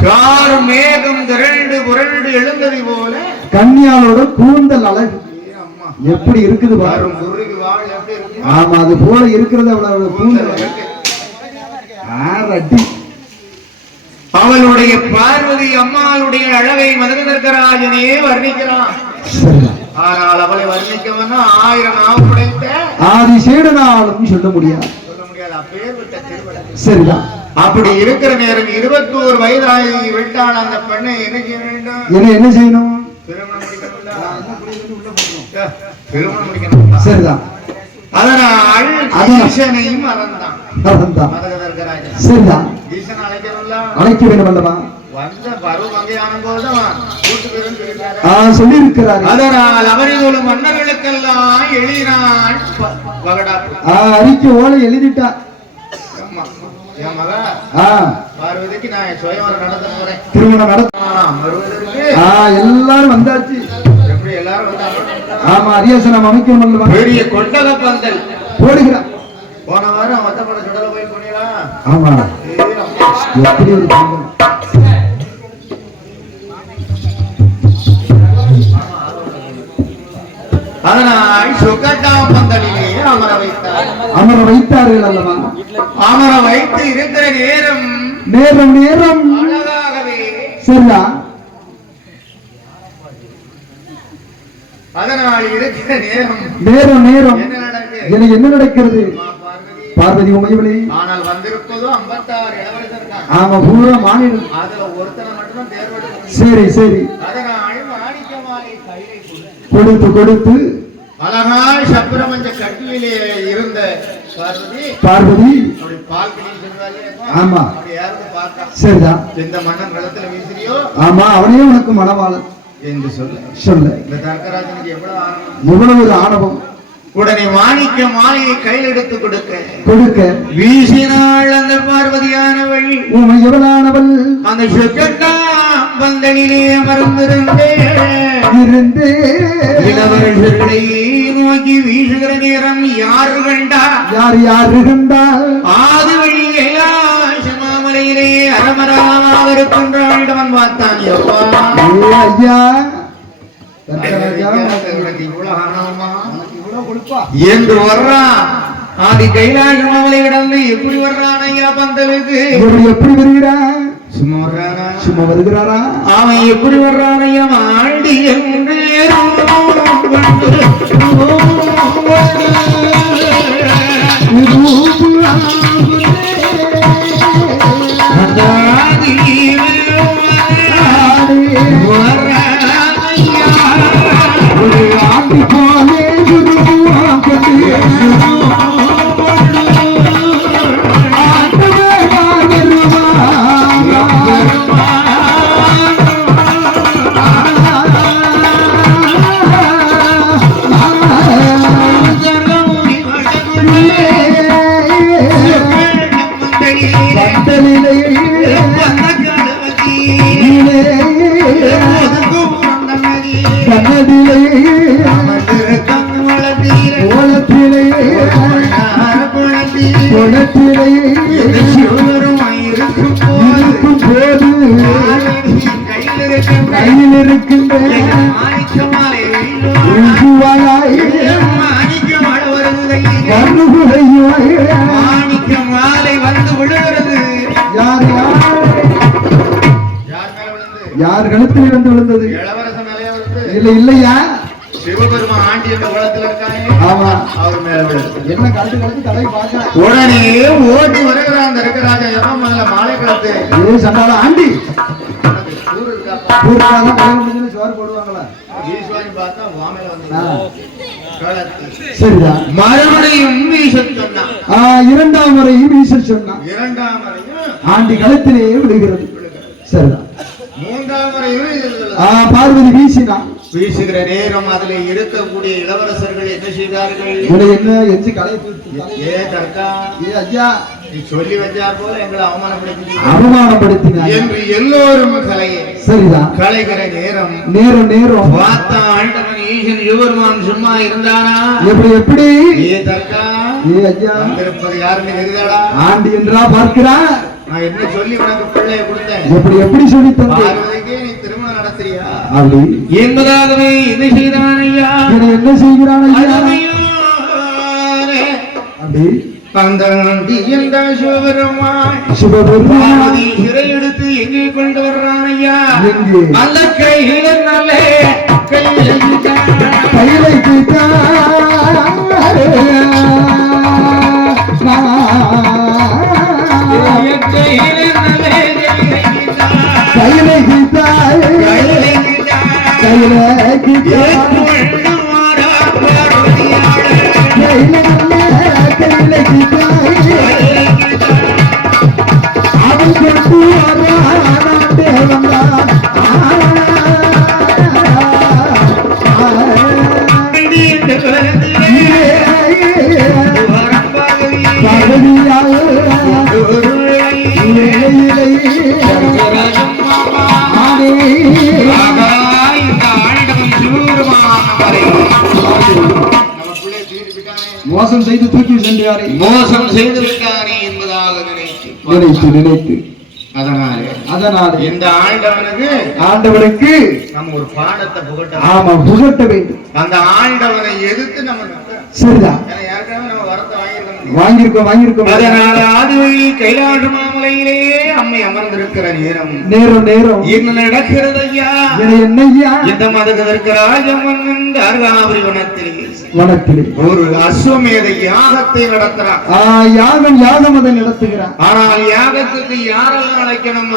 கார் மேகம் திரண்டு புரண்டு எழுந்தது போல கன்னியாளோட கூந்தல் அழகு எப்படி இருக்குது பாரு. ஆமா அது போல இருக்கிறது அவளோட கூந்தல் அடி. அவளுடைய பார்வதி அம்மாளுடைய அழகை மதகதர்கராஜனே வர்ணிக்கிறான். ஆனால் அவளை வர்ணிக்கவனா 1000 நாவு படைத்த ஆதிசேடனாலும் சொல்ல முடியாது. சரிதான். அப்படி இருக்கிற நேரம் 21 வயதாகி விட்டால் அந்த பெண்ணை என்ன செய்ய வேண்டும்? என்ன செய்யணும்? திருமணம் முடிக்கணும். சரிதான். அதனால் ஈசனையும் மறந்தான். சரிதான். ஈசன் அழைக்கணும்ல, அழைக்க வேண்டும் அல்லவா? வந்த பருவம் அங்கேயான போதுதான் சொல்லி இருக்கிறார். அதனால் அவரில் மன்னர்களுக்கெல்லாம் எழுதினான் அறிக்கை ஓலை எழுதிட்டார். என் மகா பார்வதிக்கு நான் சுயவரம் நடத்த போறேன், திருமணம் நடத்த எல்லாரும் வந்தாச்சு. எப்படி எல்லாரும் வந்தாங்க? ஆமா அரியாசனம் அமைக்கணும் அல்லவா? பெரிய கொண்டக பந்தல் போடுகிறான். போன வாரம் மத்தப்பட சுடல போய் போனீங்களா? ஆமா எப்படி ஒரு தங்கம். அதனால் சொக்கட்டாம் பந்தலிலே அமர வைத்தார். அமர வைத்தார்கள் அல்லவா? அமர வைத்து இருக்கிற நேரம் நேரம் நேரம் அழகாகவே சரியா? அதனால் இருக்கிற நேரம் நேரம் நேரம் என்ன நடக்கு? எனக்கு என்ன நடக்கிறது? பார்வதி உமையவளே. ஆனால் வந்திருப்பதோ 56 இளவரசர் தான். ஆமா, பூரா மாநிலம். அதுல ஒருத்தனை மட்டும் தேர்வெடுக்க. சரி சரி. அதனால் மாணிக்கமாலை கையை கொடுத்து கொடுத்து அழகாய் சப்ரமஞ்ச கட்டிலே இருந்த பார்வதி அப்படி பால்கனி சொல்றாங்க. ஆமா, அப்படி யாருக்கு பார்த்தா சரிதான். இந்த மன்னன் களத்துல வீசிறியோ ஆமா, அவனே உனக்கு மணவாளன் என்று சொல்ல சொல்ல. இந்த தர்க்கராஜனுக்கு எவ்வளவு ஆனந்தம், எவ்வளவு ஒரு ஆணவம். உடனே மாணிக்க மாலையை கையில் எடுத்து கொடுக்க கொடுக்க வீசினாள் அந்த பார்வதியானவள். உமையவளானவள் அந்த சொக்கட்டாம் பந்தலிலே அமர்ந்திருந்தே இருந்து இளவரசர்களை நோக்கி வீசுகிற நேரம் யாரு கண்டா? யார் யாரு கண்டால்? ஆது வழி கைலாசமாமலையிலே அரமரமாக இருக்கின்றவன் பார்த்தான். ஐயா என்று வர்றான். ஆதி கைலாசமாமலை கடந்து எப்படி வர்றான் ஐயா பந்தலுக்கு? எப்படி வருகிறான்? சும்மா வர்றானா? சும்மா வருகிறாரா? அவன் எப்படி வர்றான் ஐயா? ஆண்டி என்று ஆண்டி போலே கையில் இருக்கின்ற மாணிக்க மாலை வந்து விழுகிறது. யார் கழுத்தில் இருந்து விழுந்தது? இளவரச மேலே விழுந்து. இல்ல இல்லையா, சிவபெருமான் ஆண்டி என்ற குளத்தில் இருக்கானே, ஆமா, அவர் மேல விழுந்து. என்ன கழுத்து கழுத்து தலை பார்க்க உடனே ஓடி வருகிறான் அந்த இருக்கராஜா. எவன் முதல்ல மாலை கலத்து சண்டால ஆண்டி ஊர் இருக்காப்பா. சோறு போடுவாங்களா? ஈஸ்வரன் பார்த்தா வாமையில வந்து சரிதான். மறுபடியும் வீச சொன்னான். இரண்டாம் முறையும் வீச சொன்னான். இரண்டாம் முறையும் ஆண்டி களத்திலே விழுகிறது. சரிதான். மூன்றாம் முறையும் பார்வதி வீசினான். வீசுகிற நேரம் அதில் இருக்கக்கூடிய இளவரசர்கள் என்ன செய்தார்கள்? என்ன எஞ்சி கலை ஏ தர்க்கா, ஏ ஐயா, நீ சொல்லி வச்சார் போல எங்களை அவமானப்படுத்தினார் என்று எல்லோரும் கலையை சரிதான். கலைகிற நேரம் நேரம் நேரம் பார்த்தா ஆண்டவன் ஈசன் சிவபெருமான் சும்மா இருந்தானா? எப்படி எப்படி? ஏ தர்க்கா, ஏ ஐயா, வந்திருப்பது யாருன்னு தெரியுதாடா? ஆண்டி என்றா பார்க்கிறார். நான் என்ன சொல்லி உனக்கு பிள்ளைய கொடுத்தேன்? எப்படி எப்படி சொல்லி தந்தேன்? பார்வதிக்கே நீ திருமணம் நடத்துறியா அப்படி என்பதாகவே என்ன செய்தான் ஐயா? என்ன செய்கிறான் ஐயா? அப்படி அந்த என்ற சிவபெருமான் சிவபெருமான் சிறை எடுத்து எங்கே கொண்டு வர்றான் ஐயா? எங்கே? அந்த கையில நல்ல கையில கையிலை மோசம் செய்து தூக்கி சென்றாரே, மோசம் செய்து விட்டாரே என்பதாக நினைத்து நினைத்து அதனாலே இந்த ஆண்டவனுக்கு நம்ம ஒரு பாடத்தை புகட்ட ஆமா புகட்ட வேண்டும். அந்த ஆண்டவனை எதிர்த்து நம்ம சரிதான் நம்ம வரத்தை வாங்கியிருக்கோம். அதனால ஆதிவழி கைலாடு மாமலையிலே அம்மை அமர்ந்திருக்கிற நேரம் என்ன நடக்கிறது ஐயா? என்னையா இந்த மதகதற்கு ராஜமன் அருகாபுரி வனத்திலே ஒரு அஸ்வமேத யாகத்தை நடத்துறான். யாகம் அதை நடத்துகிறான். ஆனால் யாகத்துக்கு யாரெல்லாம் அழைக்கணும்?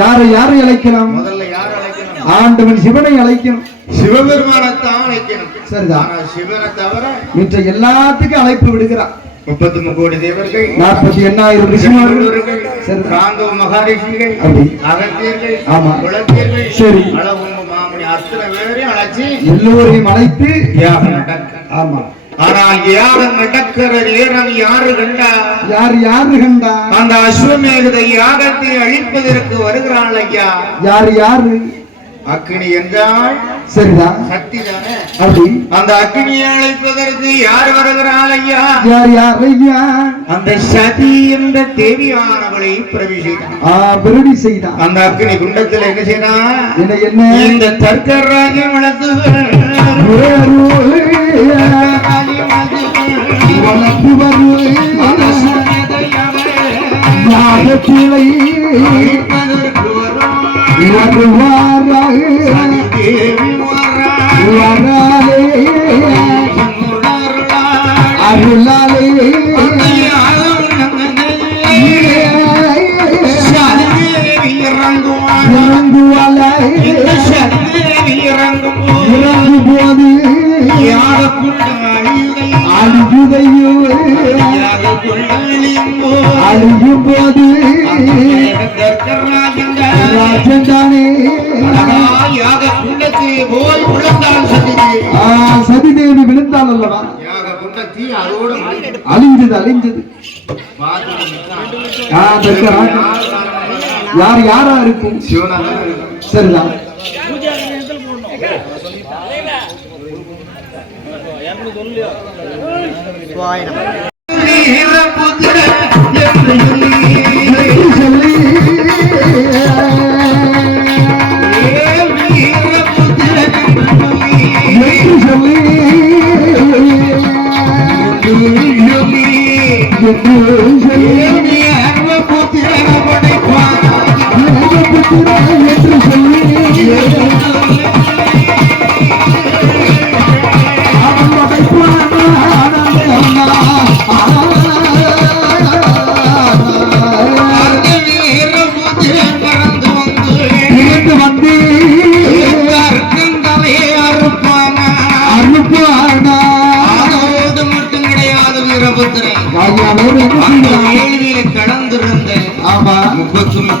யாரை அழைக்கலாம்? முதல்ல யார் அழைக்கணும்? ஆண்டவன் சிவனை அழைக்கணும். சிவபெருமானத்தான் அழைக்கணும். சரிதான். சிவனை தவிர மற்ற எல்லாத்துக்கும் அழைப்பு விடுகிறான். 33 கோடி தேவர்கள், 48,000 ரிஷிமார்கள், காங்கவ மகாரிஷிகள், அகத்தியர்கள், குலத்தியர்கள், சரி அளவுங்க மாமணி அத்தனை பேரையும் அழைச்சி எல்லோரையும் அழைத்து யாகம் நடக்க. ஆமா. ஆனால் யாகம் நடக்கிற நேரம் யாரு கண்டா? அந்த அஸ்வமேத யாகத்தை அழிப்பதற்கு வருகிறாள் ஐயா. யாரு? அக்னி என்றால் சரிதான் சக்தி தானே. அப்படி அந்த அக்னியை அழைப்பதற்கு யார் வருகிறாள் ஐயா? ஐயா அந்த சதி என்ற தேவியானவளை பிரவி செய்தான். அந்த அக்னி குண்டத்தில் என்ன செய்யணும்? இந்த தர்க்கராஜ்யம் வளர்த்து அழியும் போது சதிதேவி விழுந்தாள் அல்லவா? அழிஞ்சது. யாரா இருக்கும்? சரிதான்.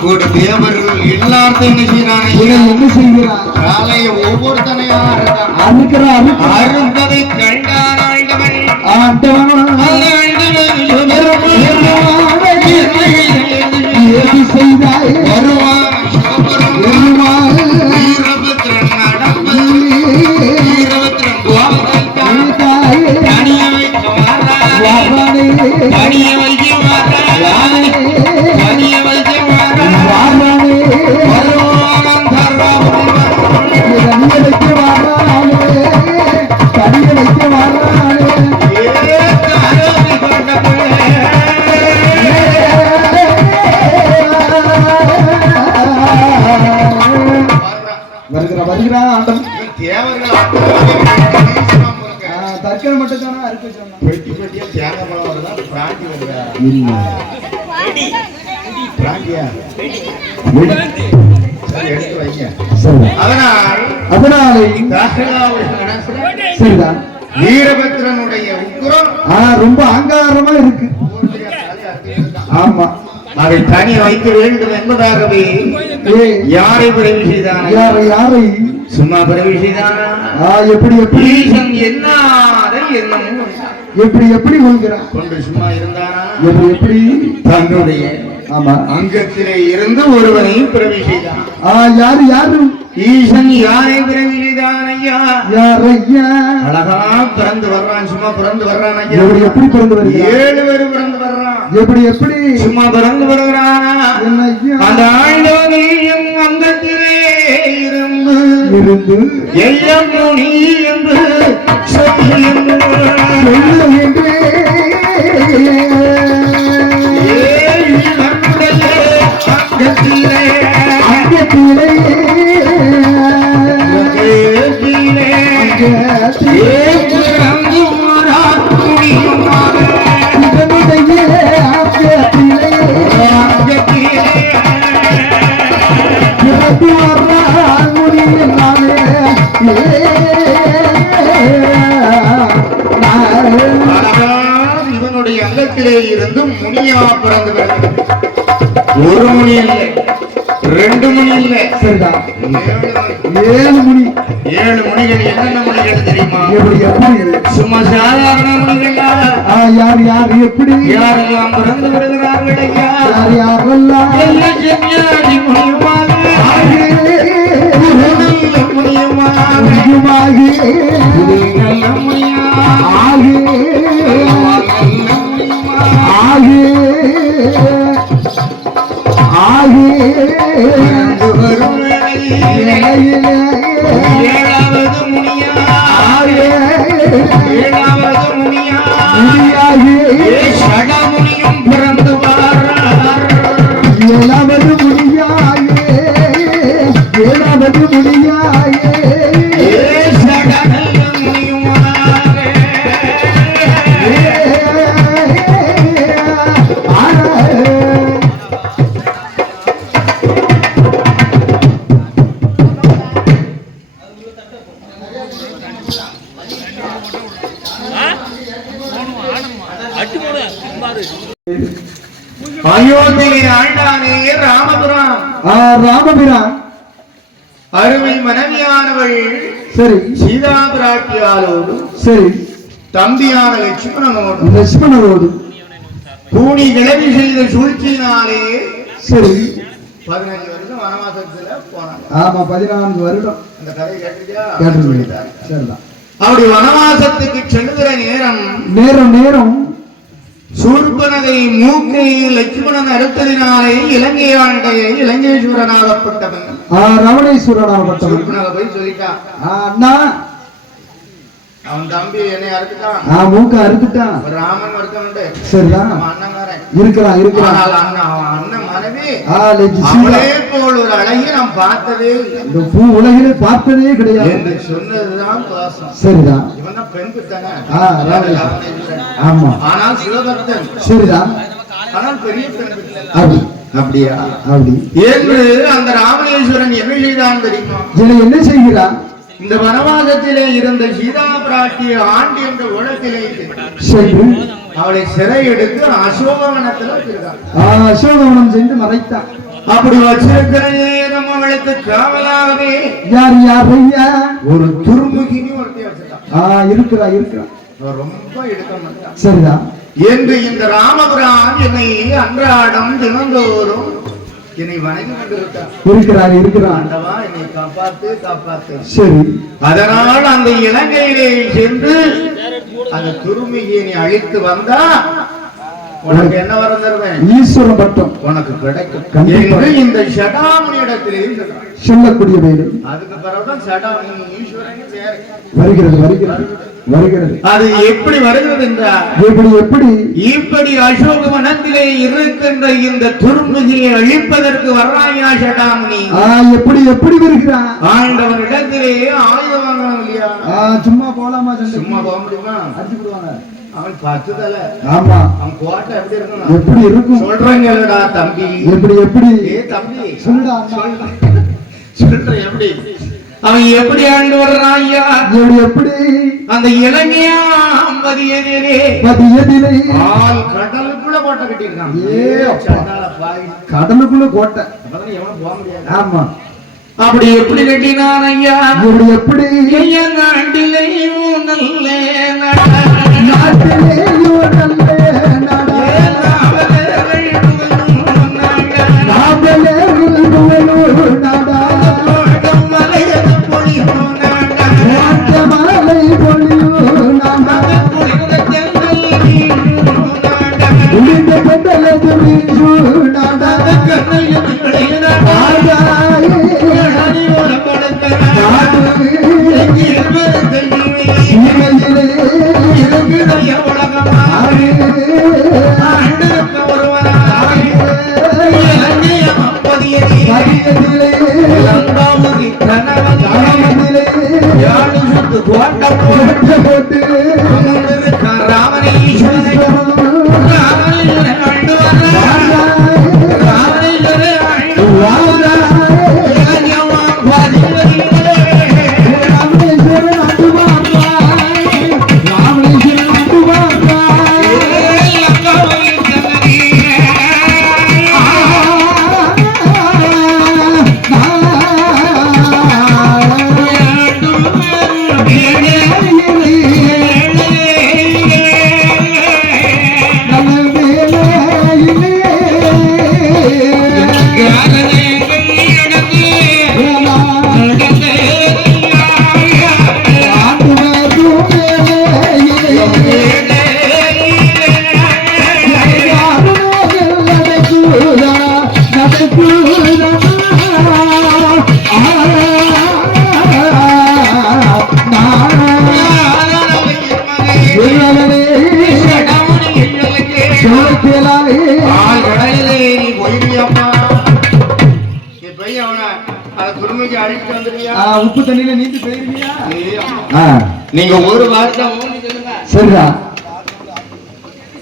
கோடி தேவர்கள் எல்லாத்தையும் என்ன செய்கிறார்? காலைய ஒவ்வொருத்தனையா அறுப்பதை கண்டான் ஆண்டவன். வருவான் தற்கொலை மட்டும் தானே அறுக்க சொன்னா பெட்டி பெட்டியா தேங்காய் பழம் வருதா? பிராண்டி வருதா? இல்ல பிராண்டியா எடுத்து வைங்க. அதனால சரிதான். வீரபத்ரனுடைய உக்கிரம் ரொம்ப அங்காரமா இருக்கு. ஆமா, அதை தனி வைக்க வேண்டும் என்பதாகவே யாரை பிறவி செய்தான்? யாரை சும்மா பிறவி செய்தானா? எப்படி எப்படி கொண்டு சும்மா இருந்தானா? எப்படி தன்னுடைய அங்கத்திலே இருந்து ஒருவனையும் பிறவி செய்தான். யாரு ஈசன் யாரை பிறவிதான் ஐயா? யார் ஐயா? அழகா பிறந்து வர்றான், சும்மா பிறந்து வர்றான் ஐயா. எப்படி பிறந்து வருகிறான்? 7 பேர் பிறந்து வர்றான். எப்படி சும்மா பிறந்து வருகிறானா? அந்த ஆண்டவனையும் அங்கத்திலே இருந்து எல்லாம் நீ என்று இவனுடைய அங்கத்திலே இருந்து முனியா பிறந்து வருகிறது. 1 மணி இல்லை, 2 மணி இல்லை, 7 மணி. 7 மணிகள். என்னென்ன மணிகள் தெரியுமா? எப்படி? சும்மா சாதாரண மணிகள். யார் யார் எப்படி யாரெல்லாம் பிறந்து வருகிறார்கள் ஐயா? யார் யாரெல்லாம்? செஞ்சாதி முடியுமாக வரும் வேளையிலே 7வது முனியா, 7வது முனியா சடமுனியும் பிறந்து வாரார். 7வது முடியாயே, 7வது முடியாயே சடநல்ல முனியுமாக அயோத்தியை ஆண்டானே ராமபுரம். ராமபிரான் அருமை மனைவியானவள் சரி சீதா பிராட்டியாலோடு சரி தம்பியான லட்சுமணனோடு லட்சுமணரோடு கூணி கிளவி செய்த சூழ்ச்சியினாலே சரி 15 வருஷம் வனவாசத்துல போனாங்க. ஆமா 14 வருடம். அந்த கதை கேட்டுக்கியா? சரிதான். அப்படி வனவாசத்துக்கு செல்லுகிற நேரம் நேரம் சூர்பனகை மூக்கை லட்சுமணன் அறுத்ததினாலே இலங்கை ஆண்ட இலங்கேஸ்வரனாகப்பட்டவன் ரமணேஸ்வரனாகப்பட்டவன் சூர்பனகை போய் சொல்லிட்டான், அண்ணா அவன் தம்பி என்னை அறுத்துட்டான், மூக்க அறுத்துட்டான். ராமன் ஒருத்தவன்ட்டு சரிதான் அண்ணங்காரன் இருக்கிறான். அண்ணன் மனைவி அவளே போல் ஒரு அழகி நாம் பார்த்ததே இந்த பூ உலகிலே பார்த்ததே கிடையாது என்று சொன்னதுதான் பாசம். சரிதான். இவன் தான் பெண் பித்தனை. ஆமா. ஆனால் சிவபக்தன். சரிதான். ஆனால் பெரிய பெண் பித்தன். அப்படியா? அப்படி என்று அந்த ராமேஸ்வரன் என்ன செய்தான் தெரியுமா? என்ன செய்கிறான்? இந்த வனவாசத்திலே இருந்த சீதா பிராட்டிய ஆண்டி என்ற உலகத்திலே சென்று அவளை சிறை எடுத்து அசோகவனத்தில் வச்சிருக்கான். அசோகவனம் சென்று மறைத்தான். அப்படி வச்சிருக்கிற நேரம் அவளுக்கு காவலாகவே யார் ஐயா? ஒரு துர்முகினி ஒருத்தி வச்சிருக்கான். இருக்கிறான். ரொம்ப எடுக்க மாட்டான். சரிதான். என்று இந்த ராமபுரான் என்னை அன்றாடம் தினந்தோறும் என்னை வணங்கி கொண்டிருக்கிறார். இருக்கிறான். என்னை காப்பாத்து. சரி. அதனால் அந்த இலங்கையிலே சென்று அந்த துருமியை அழித்து வந்தா உனக்கு என்ன வரம் தருவேன்? ஈஸ்வர பட்டம் உனக்கு கிடைக்கும் என்று இந்த சடாமுனியிடத்திலே சொல்லக்கூடிய வேலை. அதுக்கு பிறகுதான் சடாமுனி ஈஸ்வரன் வருகிறது. அது எப்படி வருகிறது என்றால் இப்படி அசோக வனத்திலே இருக்கின்ற இந்த துர்முகியை அழிப்பதற்கு வர்றாயா சடாமுனி? எப்படி வருகிறான்? ஆண்டவனிடத்திலே ஆயுதம் வாங்கணும் இல்லையா? சும்மா போலாமா? சும்மா போக முடியுமா? அடிச்சு விடுவாங்க. அவன் 10 தலை. ஆமா. அவன் கோட்டை எப்படி இருக்கும்? சொல்றேங்கடா தம்பி. எப்படி? தம்பி சொல்லுடா. சொல்றேன் எப்படி அவன் எப்படி ஆண்டு வர்றான் ஐயா? எப்படி அந்த இலங்கையா மதியதிலே கடலுக்குள்ள கோட்டை கட்டியிருக்கான். கடலுக்குள்ள கோட்டை. எவனும் போக முடியாது. ஆமா. அப்படி எப்படி கட்டினான் ஐயா? எப்படி நாட்டிலேயும் நல்ல நாடா சத்தியத்திலே லங்காபுரி கணவனிலே யாழ் சுட்டு கோட்டை போட்டு அமர்ந்திருக்கான் ராமனீஸ்வரன். ராமனீஸ்வரன் ஆண்டு வர்றான். ராமனீஸ்வரன் ஆண்டு வர்றான். இளஞ்சவான் பதிவதிலே ராமேஸ்வரன் ஆண்டு வர்றான். ராமேஸ்வரன் ஆண்டு வர்றான். லங்காபுரி கணவனிலே உப்பு தண்ணியில நீந்து போயிருவியா? நீங்க ஒரு வார்த்தை ஊனி சொல்லுங்க. சரிடா,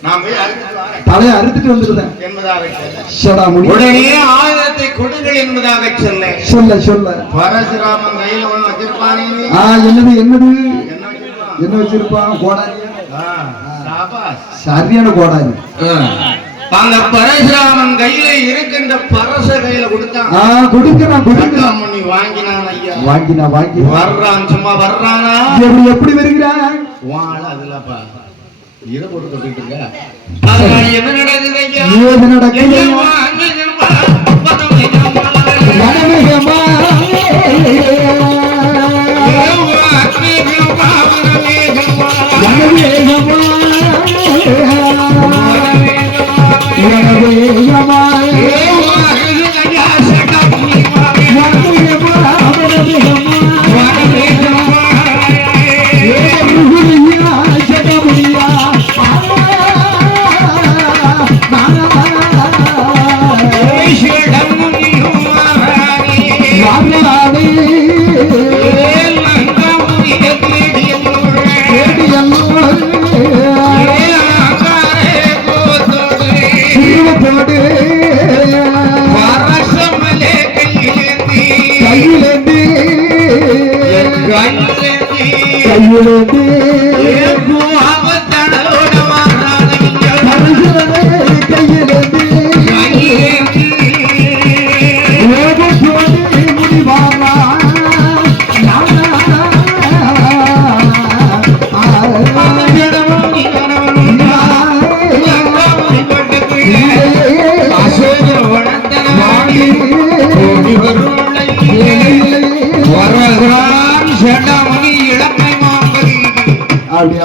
நான் போய் அறுத்துட்டு வரேன் தலையை அறுத்துட்டு வந்துருந்தேன் என்பதாக சொன்னேன். சடா முடி உடனே ஆயுதத்தை கொடுங்கள் என்பதாக சொன்னேன். சொல்ல சொல்ல பரசுராமன் கையில ஒண்ணு வச்சிருப்பானே. என்னது என்னது என்ன வச்சிருப்பான்? என்ன வச்சிருப்பான்? கோடாரியா? சாபாஸ். சரியான கோடாரி. அந்த பரசுராமன் கையில இருக்கின்ற பரச கையில கொடுத்தான். கொடுக்கிறான் கொடுக்கிறான். நீ வாங்கினான் ஐயா. வாங்கினா வாங்கி வர்றான், சும்மா வர்றானா? எப்படி வருகிறான்? வாழ அதுலப்பா இதை போட்டு கட்டிட்டு இருக்க. அதனால என்ன நடக்குது ஐயா? ஏது நடக்குது?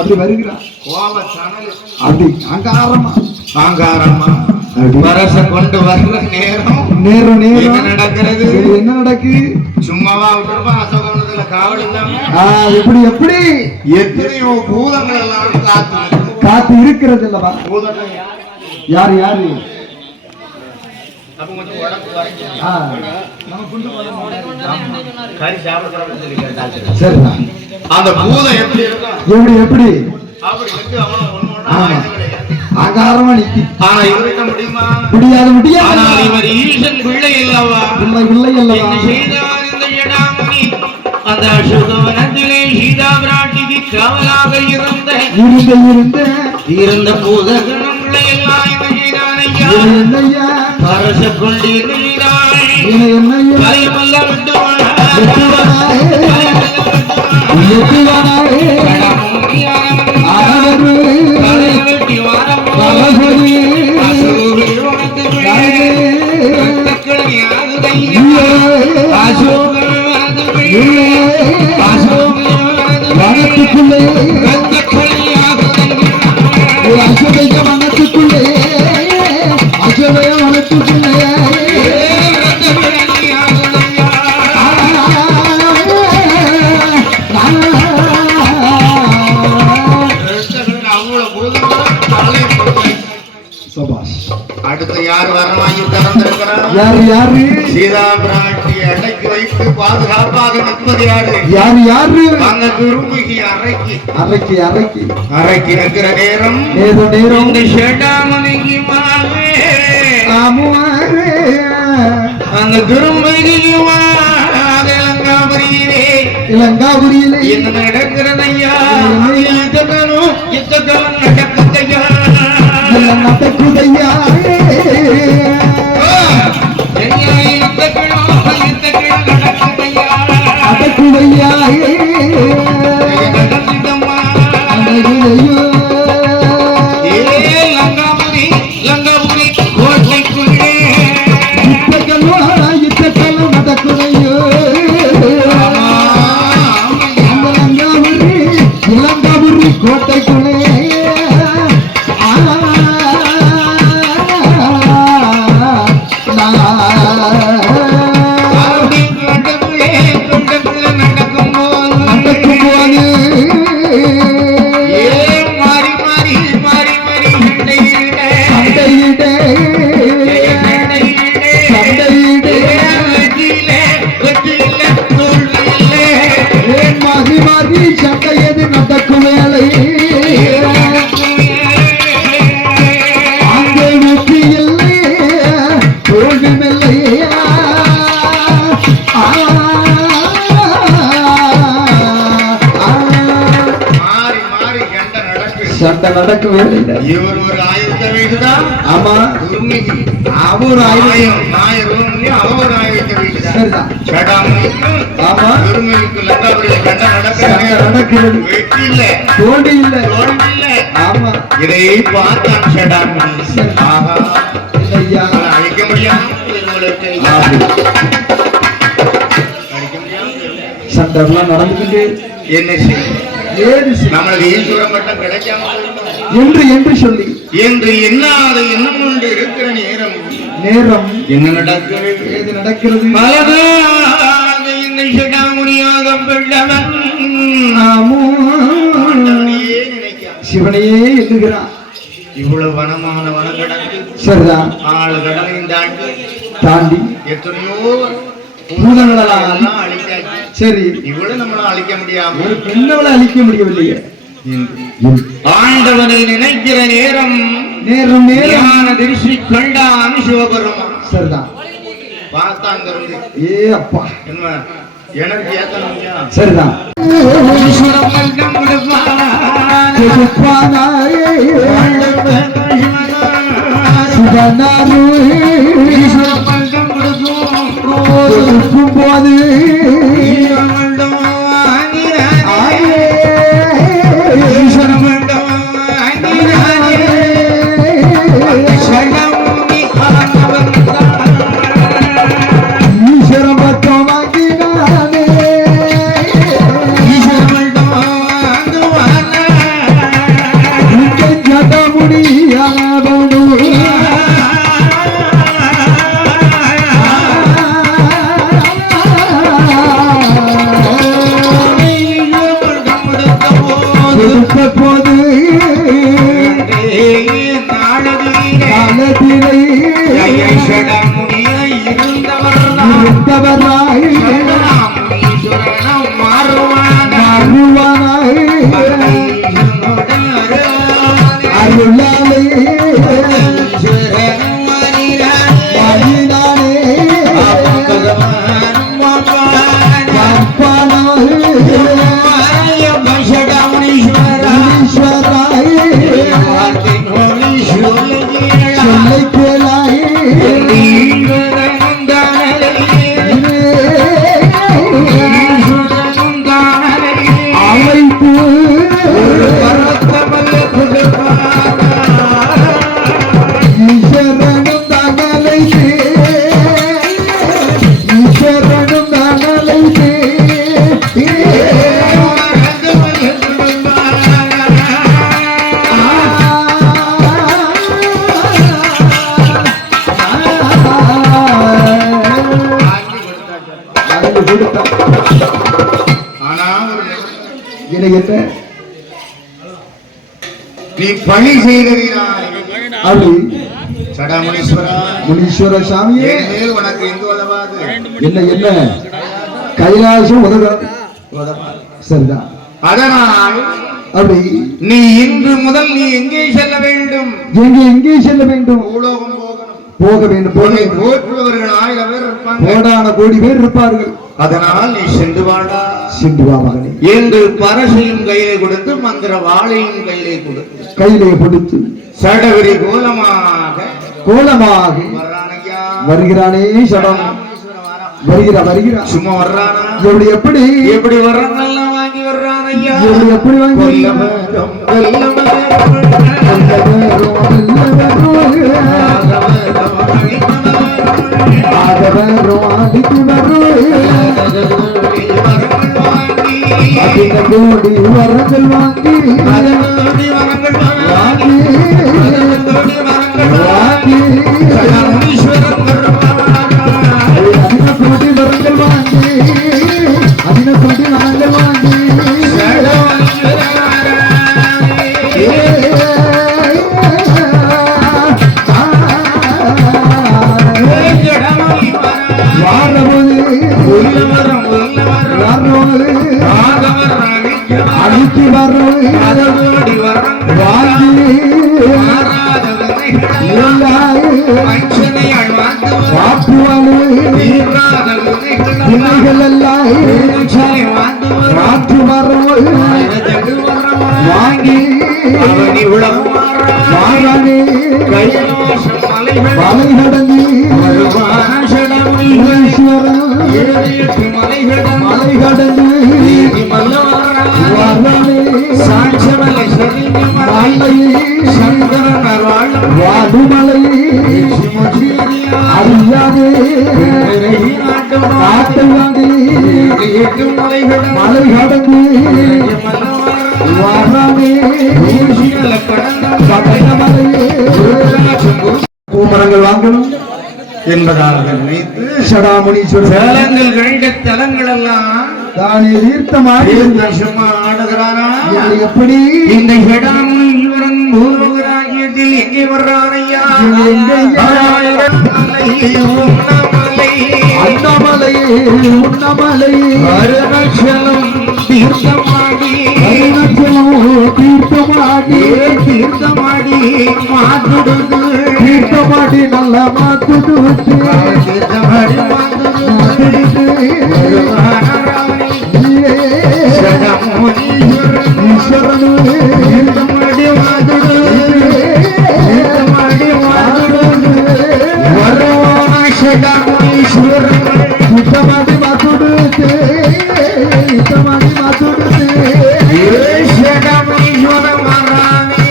அப்படி வருகிறான். அப்படி அங்காரமா பரச கொண்டு வர்ற நேரம் நேரம் என்ன நடக்கிறது? என்ன நடக்கு? சும்மாவா விட்டுருப்பான் அசோகவனத்துல காவல் இல்லாம. எப்படி எப்படி எத்தனையோ பூதங்கள் எல்லாம் காத்து இருக்கிறது அல்லவா? பூதங்கள் யாரு யாரு? அப்ப கொஞ்சம் உடம்பு கறி சாப்பிட. சரி, அந்த பூதம் எப்படி இருக்கும்? எப்படி எப்படி அப்படி வந்து அவன் ஒண்ணு ஆகாரமா நிக்கி. ஆனா இவர்கிட்ட முடியுமா? முடியாது முடியாது. ஆனால் இவர் ஈசன் பிள்ளை அல்லவா? பிள்ளை பிள்ளை அல்லவா? என்ன செய்தார் இந்த இடாமணி? அந்த அசோகவனத்திலே சீதா பிராட்டிக்கு காவலாக இருந்த பூதகணங்களை எல்லாம் என்ன செய்தான் ஐயா? என்னையா பரச கொண்டு இருக்கிறாய். என்னையா கலைமல்ல விட்டுவானாய். வனத்துக்குள்ளே அசோதைய வனத்துக்குள்ளே அசோதைய வனத்துக்குள்ளே அடுத்து யார் வரமாகி திறந்திருக்கிறார்? யாரு யாரு சீதா பிராட்டி அடைக்கு வைத்து பாதுகாப்பாக நிற்பது யாரு யாரு யாரு அங்க குருமுகி அறைக்கு அரைக்கி அரைக்கி அறைக்கு நிற்கிற நேரம் ஏதோ நேரம் இந்த ஷடாமணிக்கு மாவே ஆமுவாரே அந்த குருமுகியுமா இலங்காபுரியிலே இலங்காபுரியிலே என்ன நடக்கிறதையா யுத்தகாலம் நடக்குதையா நடக்குதையா நடக்குதையா லங்காபுரி கோட்டைக்குள்ளே யுத்தகாலம் நடக்குதையோ இலங்காபுரி கோட்டைக்குள்ளே சட்டையது நடக்கும் வேலை அங்கே வெற்றி இல்லை தோல்விமில்லை சண்டை நடக்க வேலை இவர் ஒரு ஆயுதத்தை வீடுதான் ஆமா குருமுகி அவர் ஆயுதம் அவர் ஒரு ஆயுதத்தை வீடுதான் சரிதான் சடாமணிக்கும் ஆமா குருமுகிக்கு லங்காபுரியில் சண்டை சண்டை நடக்கிறது வெற்றி இல்லை தோல்வி இல்லை தோல்வி இல்லை ஆமா இதை பார்த்தான் சடாமணி ஆஹா இல்லையா அழிக்க முடியாம உங்களுக்கு அழிக்க முடியாம சண்டை எல்லாம் நடந்துக்கிட்டு என்ன செய்யும் ஏது செய்யும்? நம்மளுக்கு ஈஸ்வர மட்டம் கிடைக்காம போயிடும். என்று என்று சொல்லி என்று எண்ணாத எண்ணம் கொண்டு இருக்கிற நேரம் நேரம் என்ன நடக்கிறது ஏது நடக்கிறது பலதாக என்னை சடாமுனியாக பெற்றவன் ஆண்டவனையே நினைக்கிறான். சிவனையே எண்ணுகிறான் இவ்வளவு வனமான வனம் கடந்து சரிதான் 4 கடலையும் தாண்டி தாண்டி எத்தனையோ பூதங்களெல்லாம் அழிக்காச்சு. சரி இவ்வளவு நம்மளால அழிக்க முடியாம ஒரு பெண்ணவளை அழிக்க முடியவில்லையே ஆண்டவனை நினைக்கிற நேரம் நேரம் நேரம் ஞான திருஷ்டி கண்டான் சிவபெருமான் சரிதான் பார்த்தா அங்க இருந்து ஏ அப்பா என்ன எனக்கு ஏத்தனம்யா சரிதான் ஈஸ்வரம் மல்லம் கொடுப்பான் கொடுப்பானாயே சிவனாரு ஈஸ்வரம் மல்லம் கொடுக்கும் கொடுக்கும் போது ஈஸ்வரம் மல்லம் ஆயே ஈஸ்வரம் மல்லம் சடமுனி ஈஸ்வரம் பக்கம் வாங்கினானே ஈஸ்வரம் மல்லம் ஜட முடியாதவனு கொடுத்த போது காலத்திலே இருந்தவராய் மாறுவானாய் அருளாலே வாயினாலே சொல்லை கேளாய் அழைப்பு ஈஸ்வரனும் தகலைத்து ஈஸ்வரனும் தகலைத்து என்ன நீ பணி செய்ததினால் அது சடாமுனீஸ்வரா முனீஸ்வர சாமியே என் மேல் உனக்கு எங்கு உதவாது என்ன என்ன கைலாசம் உதவாது உதவாது. சரிதான். அதனால் அப்படி நீ இன்று முதல் நீ எங்கே செல்ல வேண்டும்? எங்கே செல்ல வேண்டும்? பூலோகம் போகணும். போக வேண்டும். உன்னை போற்றுபவர்கள் 1000 பேர் இருப்பாங்க. கோடான கோடி பேர் இருப்பார்கள். அதனால் நீ சென்று வாடா. சென்று வா மகனே என்று பரசையும் கையிலே கொடுத்து மந்திர வாளையும் கையிலே கொடுத்து கையிலே கொடுத்து சடவிரி கோலமாக வர்றானையா வருகிறானே சடம் வருகிறா சும்மா வர்றானா? எப்படி எப்படி வர்றானெல்லாம் வாங்கி வர்றானையா. எப்படி வாங்கி கோடி வரங்கள் வாங்கி கோடி வரங்கள் வாங்கி கோடி வரங்கள் வாங்கி அழித்து வாங்கி வினைகள் எல்லாம் மாற்று வாங்கி மாறானே மலை கடந்து மலை கடந்து வாடுமலை அறியாதே நாட்டை வாங்கி மலை கடந்து வாராமே பூமரங்கள் வாங்கணும் என்பதாக நினைத்து சடாமுனீஸ்வரர் தலங்கள் கழிந்த தலங்கள் எல்லாம் தானே தீர்த்தமாடி சும்மா ஆடுகிறானா? எப்படி இந்த சடாமுனீஸ்வரன் பூலோகராஜ்யத்தில் எங்கே வர்றானையா? அண்ணாமலை அருணாச்சலம் தீர்த்தமாடி தீர்த்தமாடி மாத்துடுது தீர்த்தமாடி நல்ல மாத்துடுது தீர்த்தமாடி மாத்துடுது ஈஸ்வரனு தீர்த்தமாடி மாத்துடுது தீர்த்தமாடி மாத்துடுது சடாமுனீஸ்வரன் தீர்த்தமாடி மாத்துடுது தீர்த்தமாடி மாத்துடுது சடாமுனீஸ்வரன் வரானே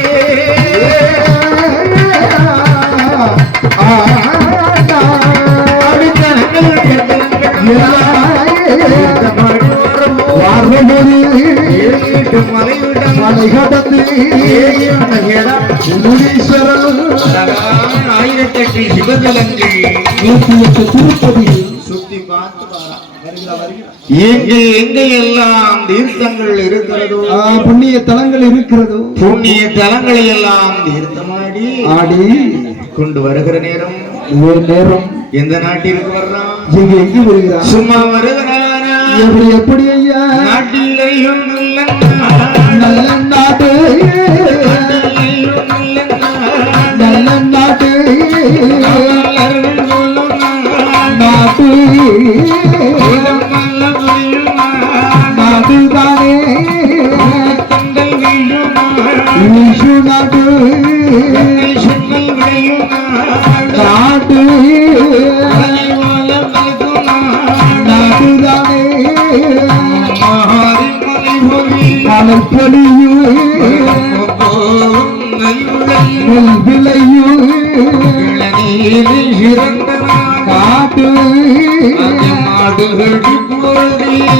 மலை கடந்து முனீஸ்வரன் 1008 சிவதலங்கள் 108 திருப்பதி சுத்தி பார்த்து எங்கே எங்கெல்லாம் தீர்த்தங்கள் இருக்கிறதோ புண்ணிய தலங்கள் இருக்கிறதோ புண்ணிய தலங்களை எல்லாம் தீர்த்தமாடி ஆடி கொண்டு வருகிற நேரம் எந்த நாட்டிற்கு வர்றான்? எங்கே வருகிறான்? சும்மா வருகிறானா? எப்படி ஐயா? நாட்டிலேயும் நல்ல நாட்டு நல்ல நாட்டு நாட்டு நாட்டுதானே விஷு நாட்டு நாட்டு நாட்டுதானே மலைப்பொழியும் நெல் விளையும் காட்டு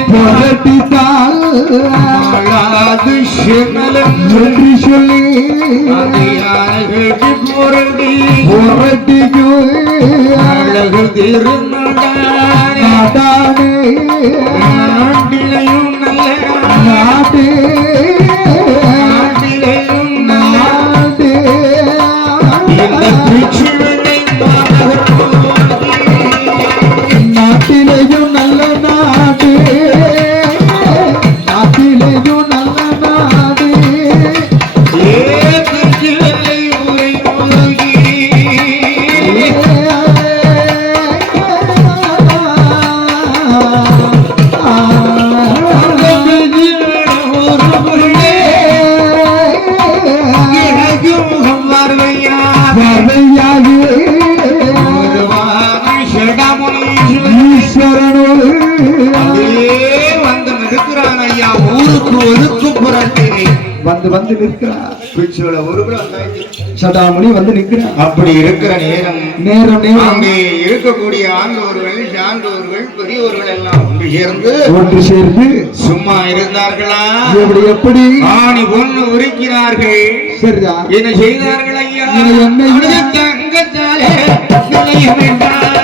புரட்டித்தால் என்று சொல்லி புரட்டிக்கும் நாடானே நாட்டே நாட்டே வந்து வந்து நிற்கிறார். பிச்சோல ஒரு சடாமணி வந்து நிற்கிறார். அப்படி இருக்கிற நேரம் நேரம் அங்கே இருக்கக்கூடிய ஆண்டோர்கள் சான்றோர்கள் பெரியோர்கள் எல்லாம் ஒன்று சேர்ந்து சும்மா இருந்தார்களா? எப்படி ஆணி பொண்ணு உரிக்கிறார்கள். சரியா? என்ன செய்தார்கள் ஐயா? என்ன தங்கத்தாலே நிலையம் என்றார்.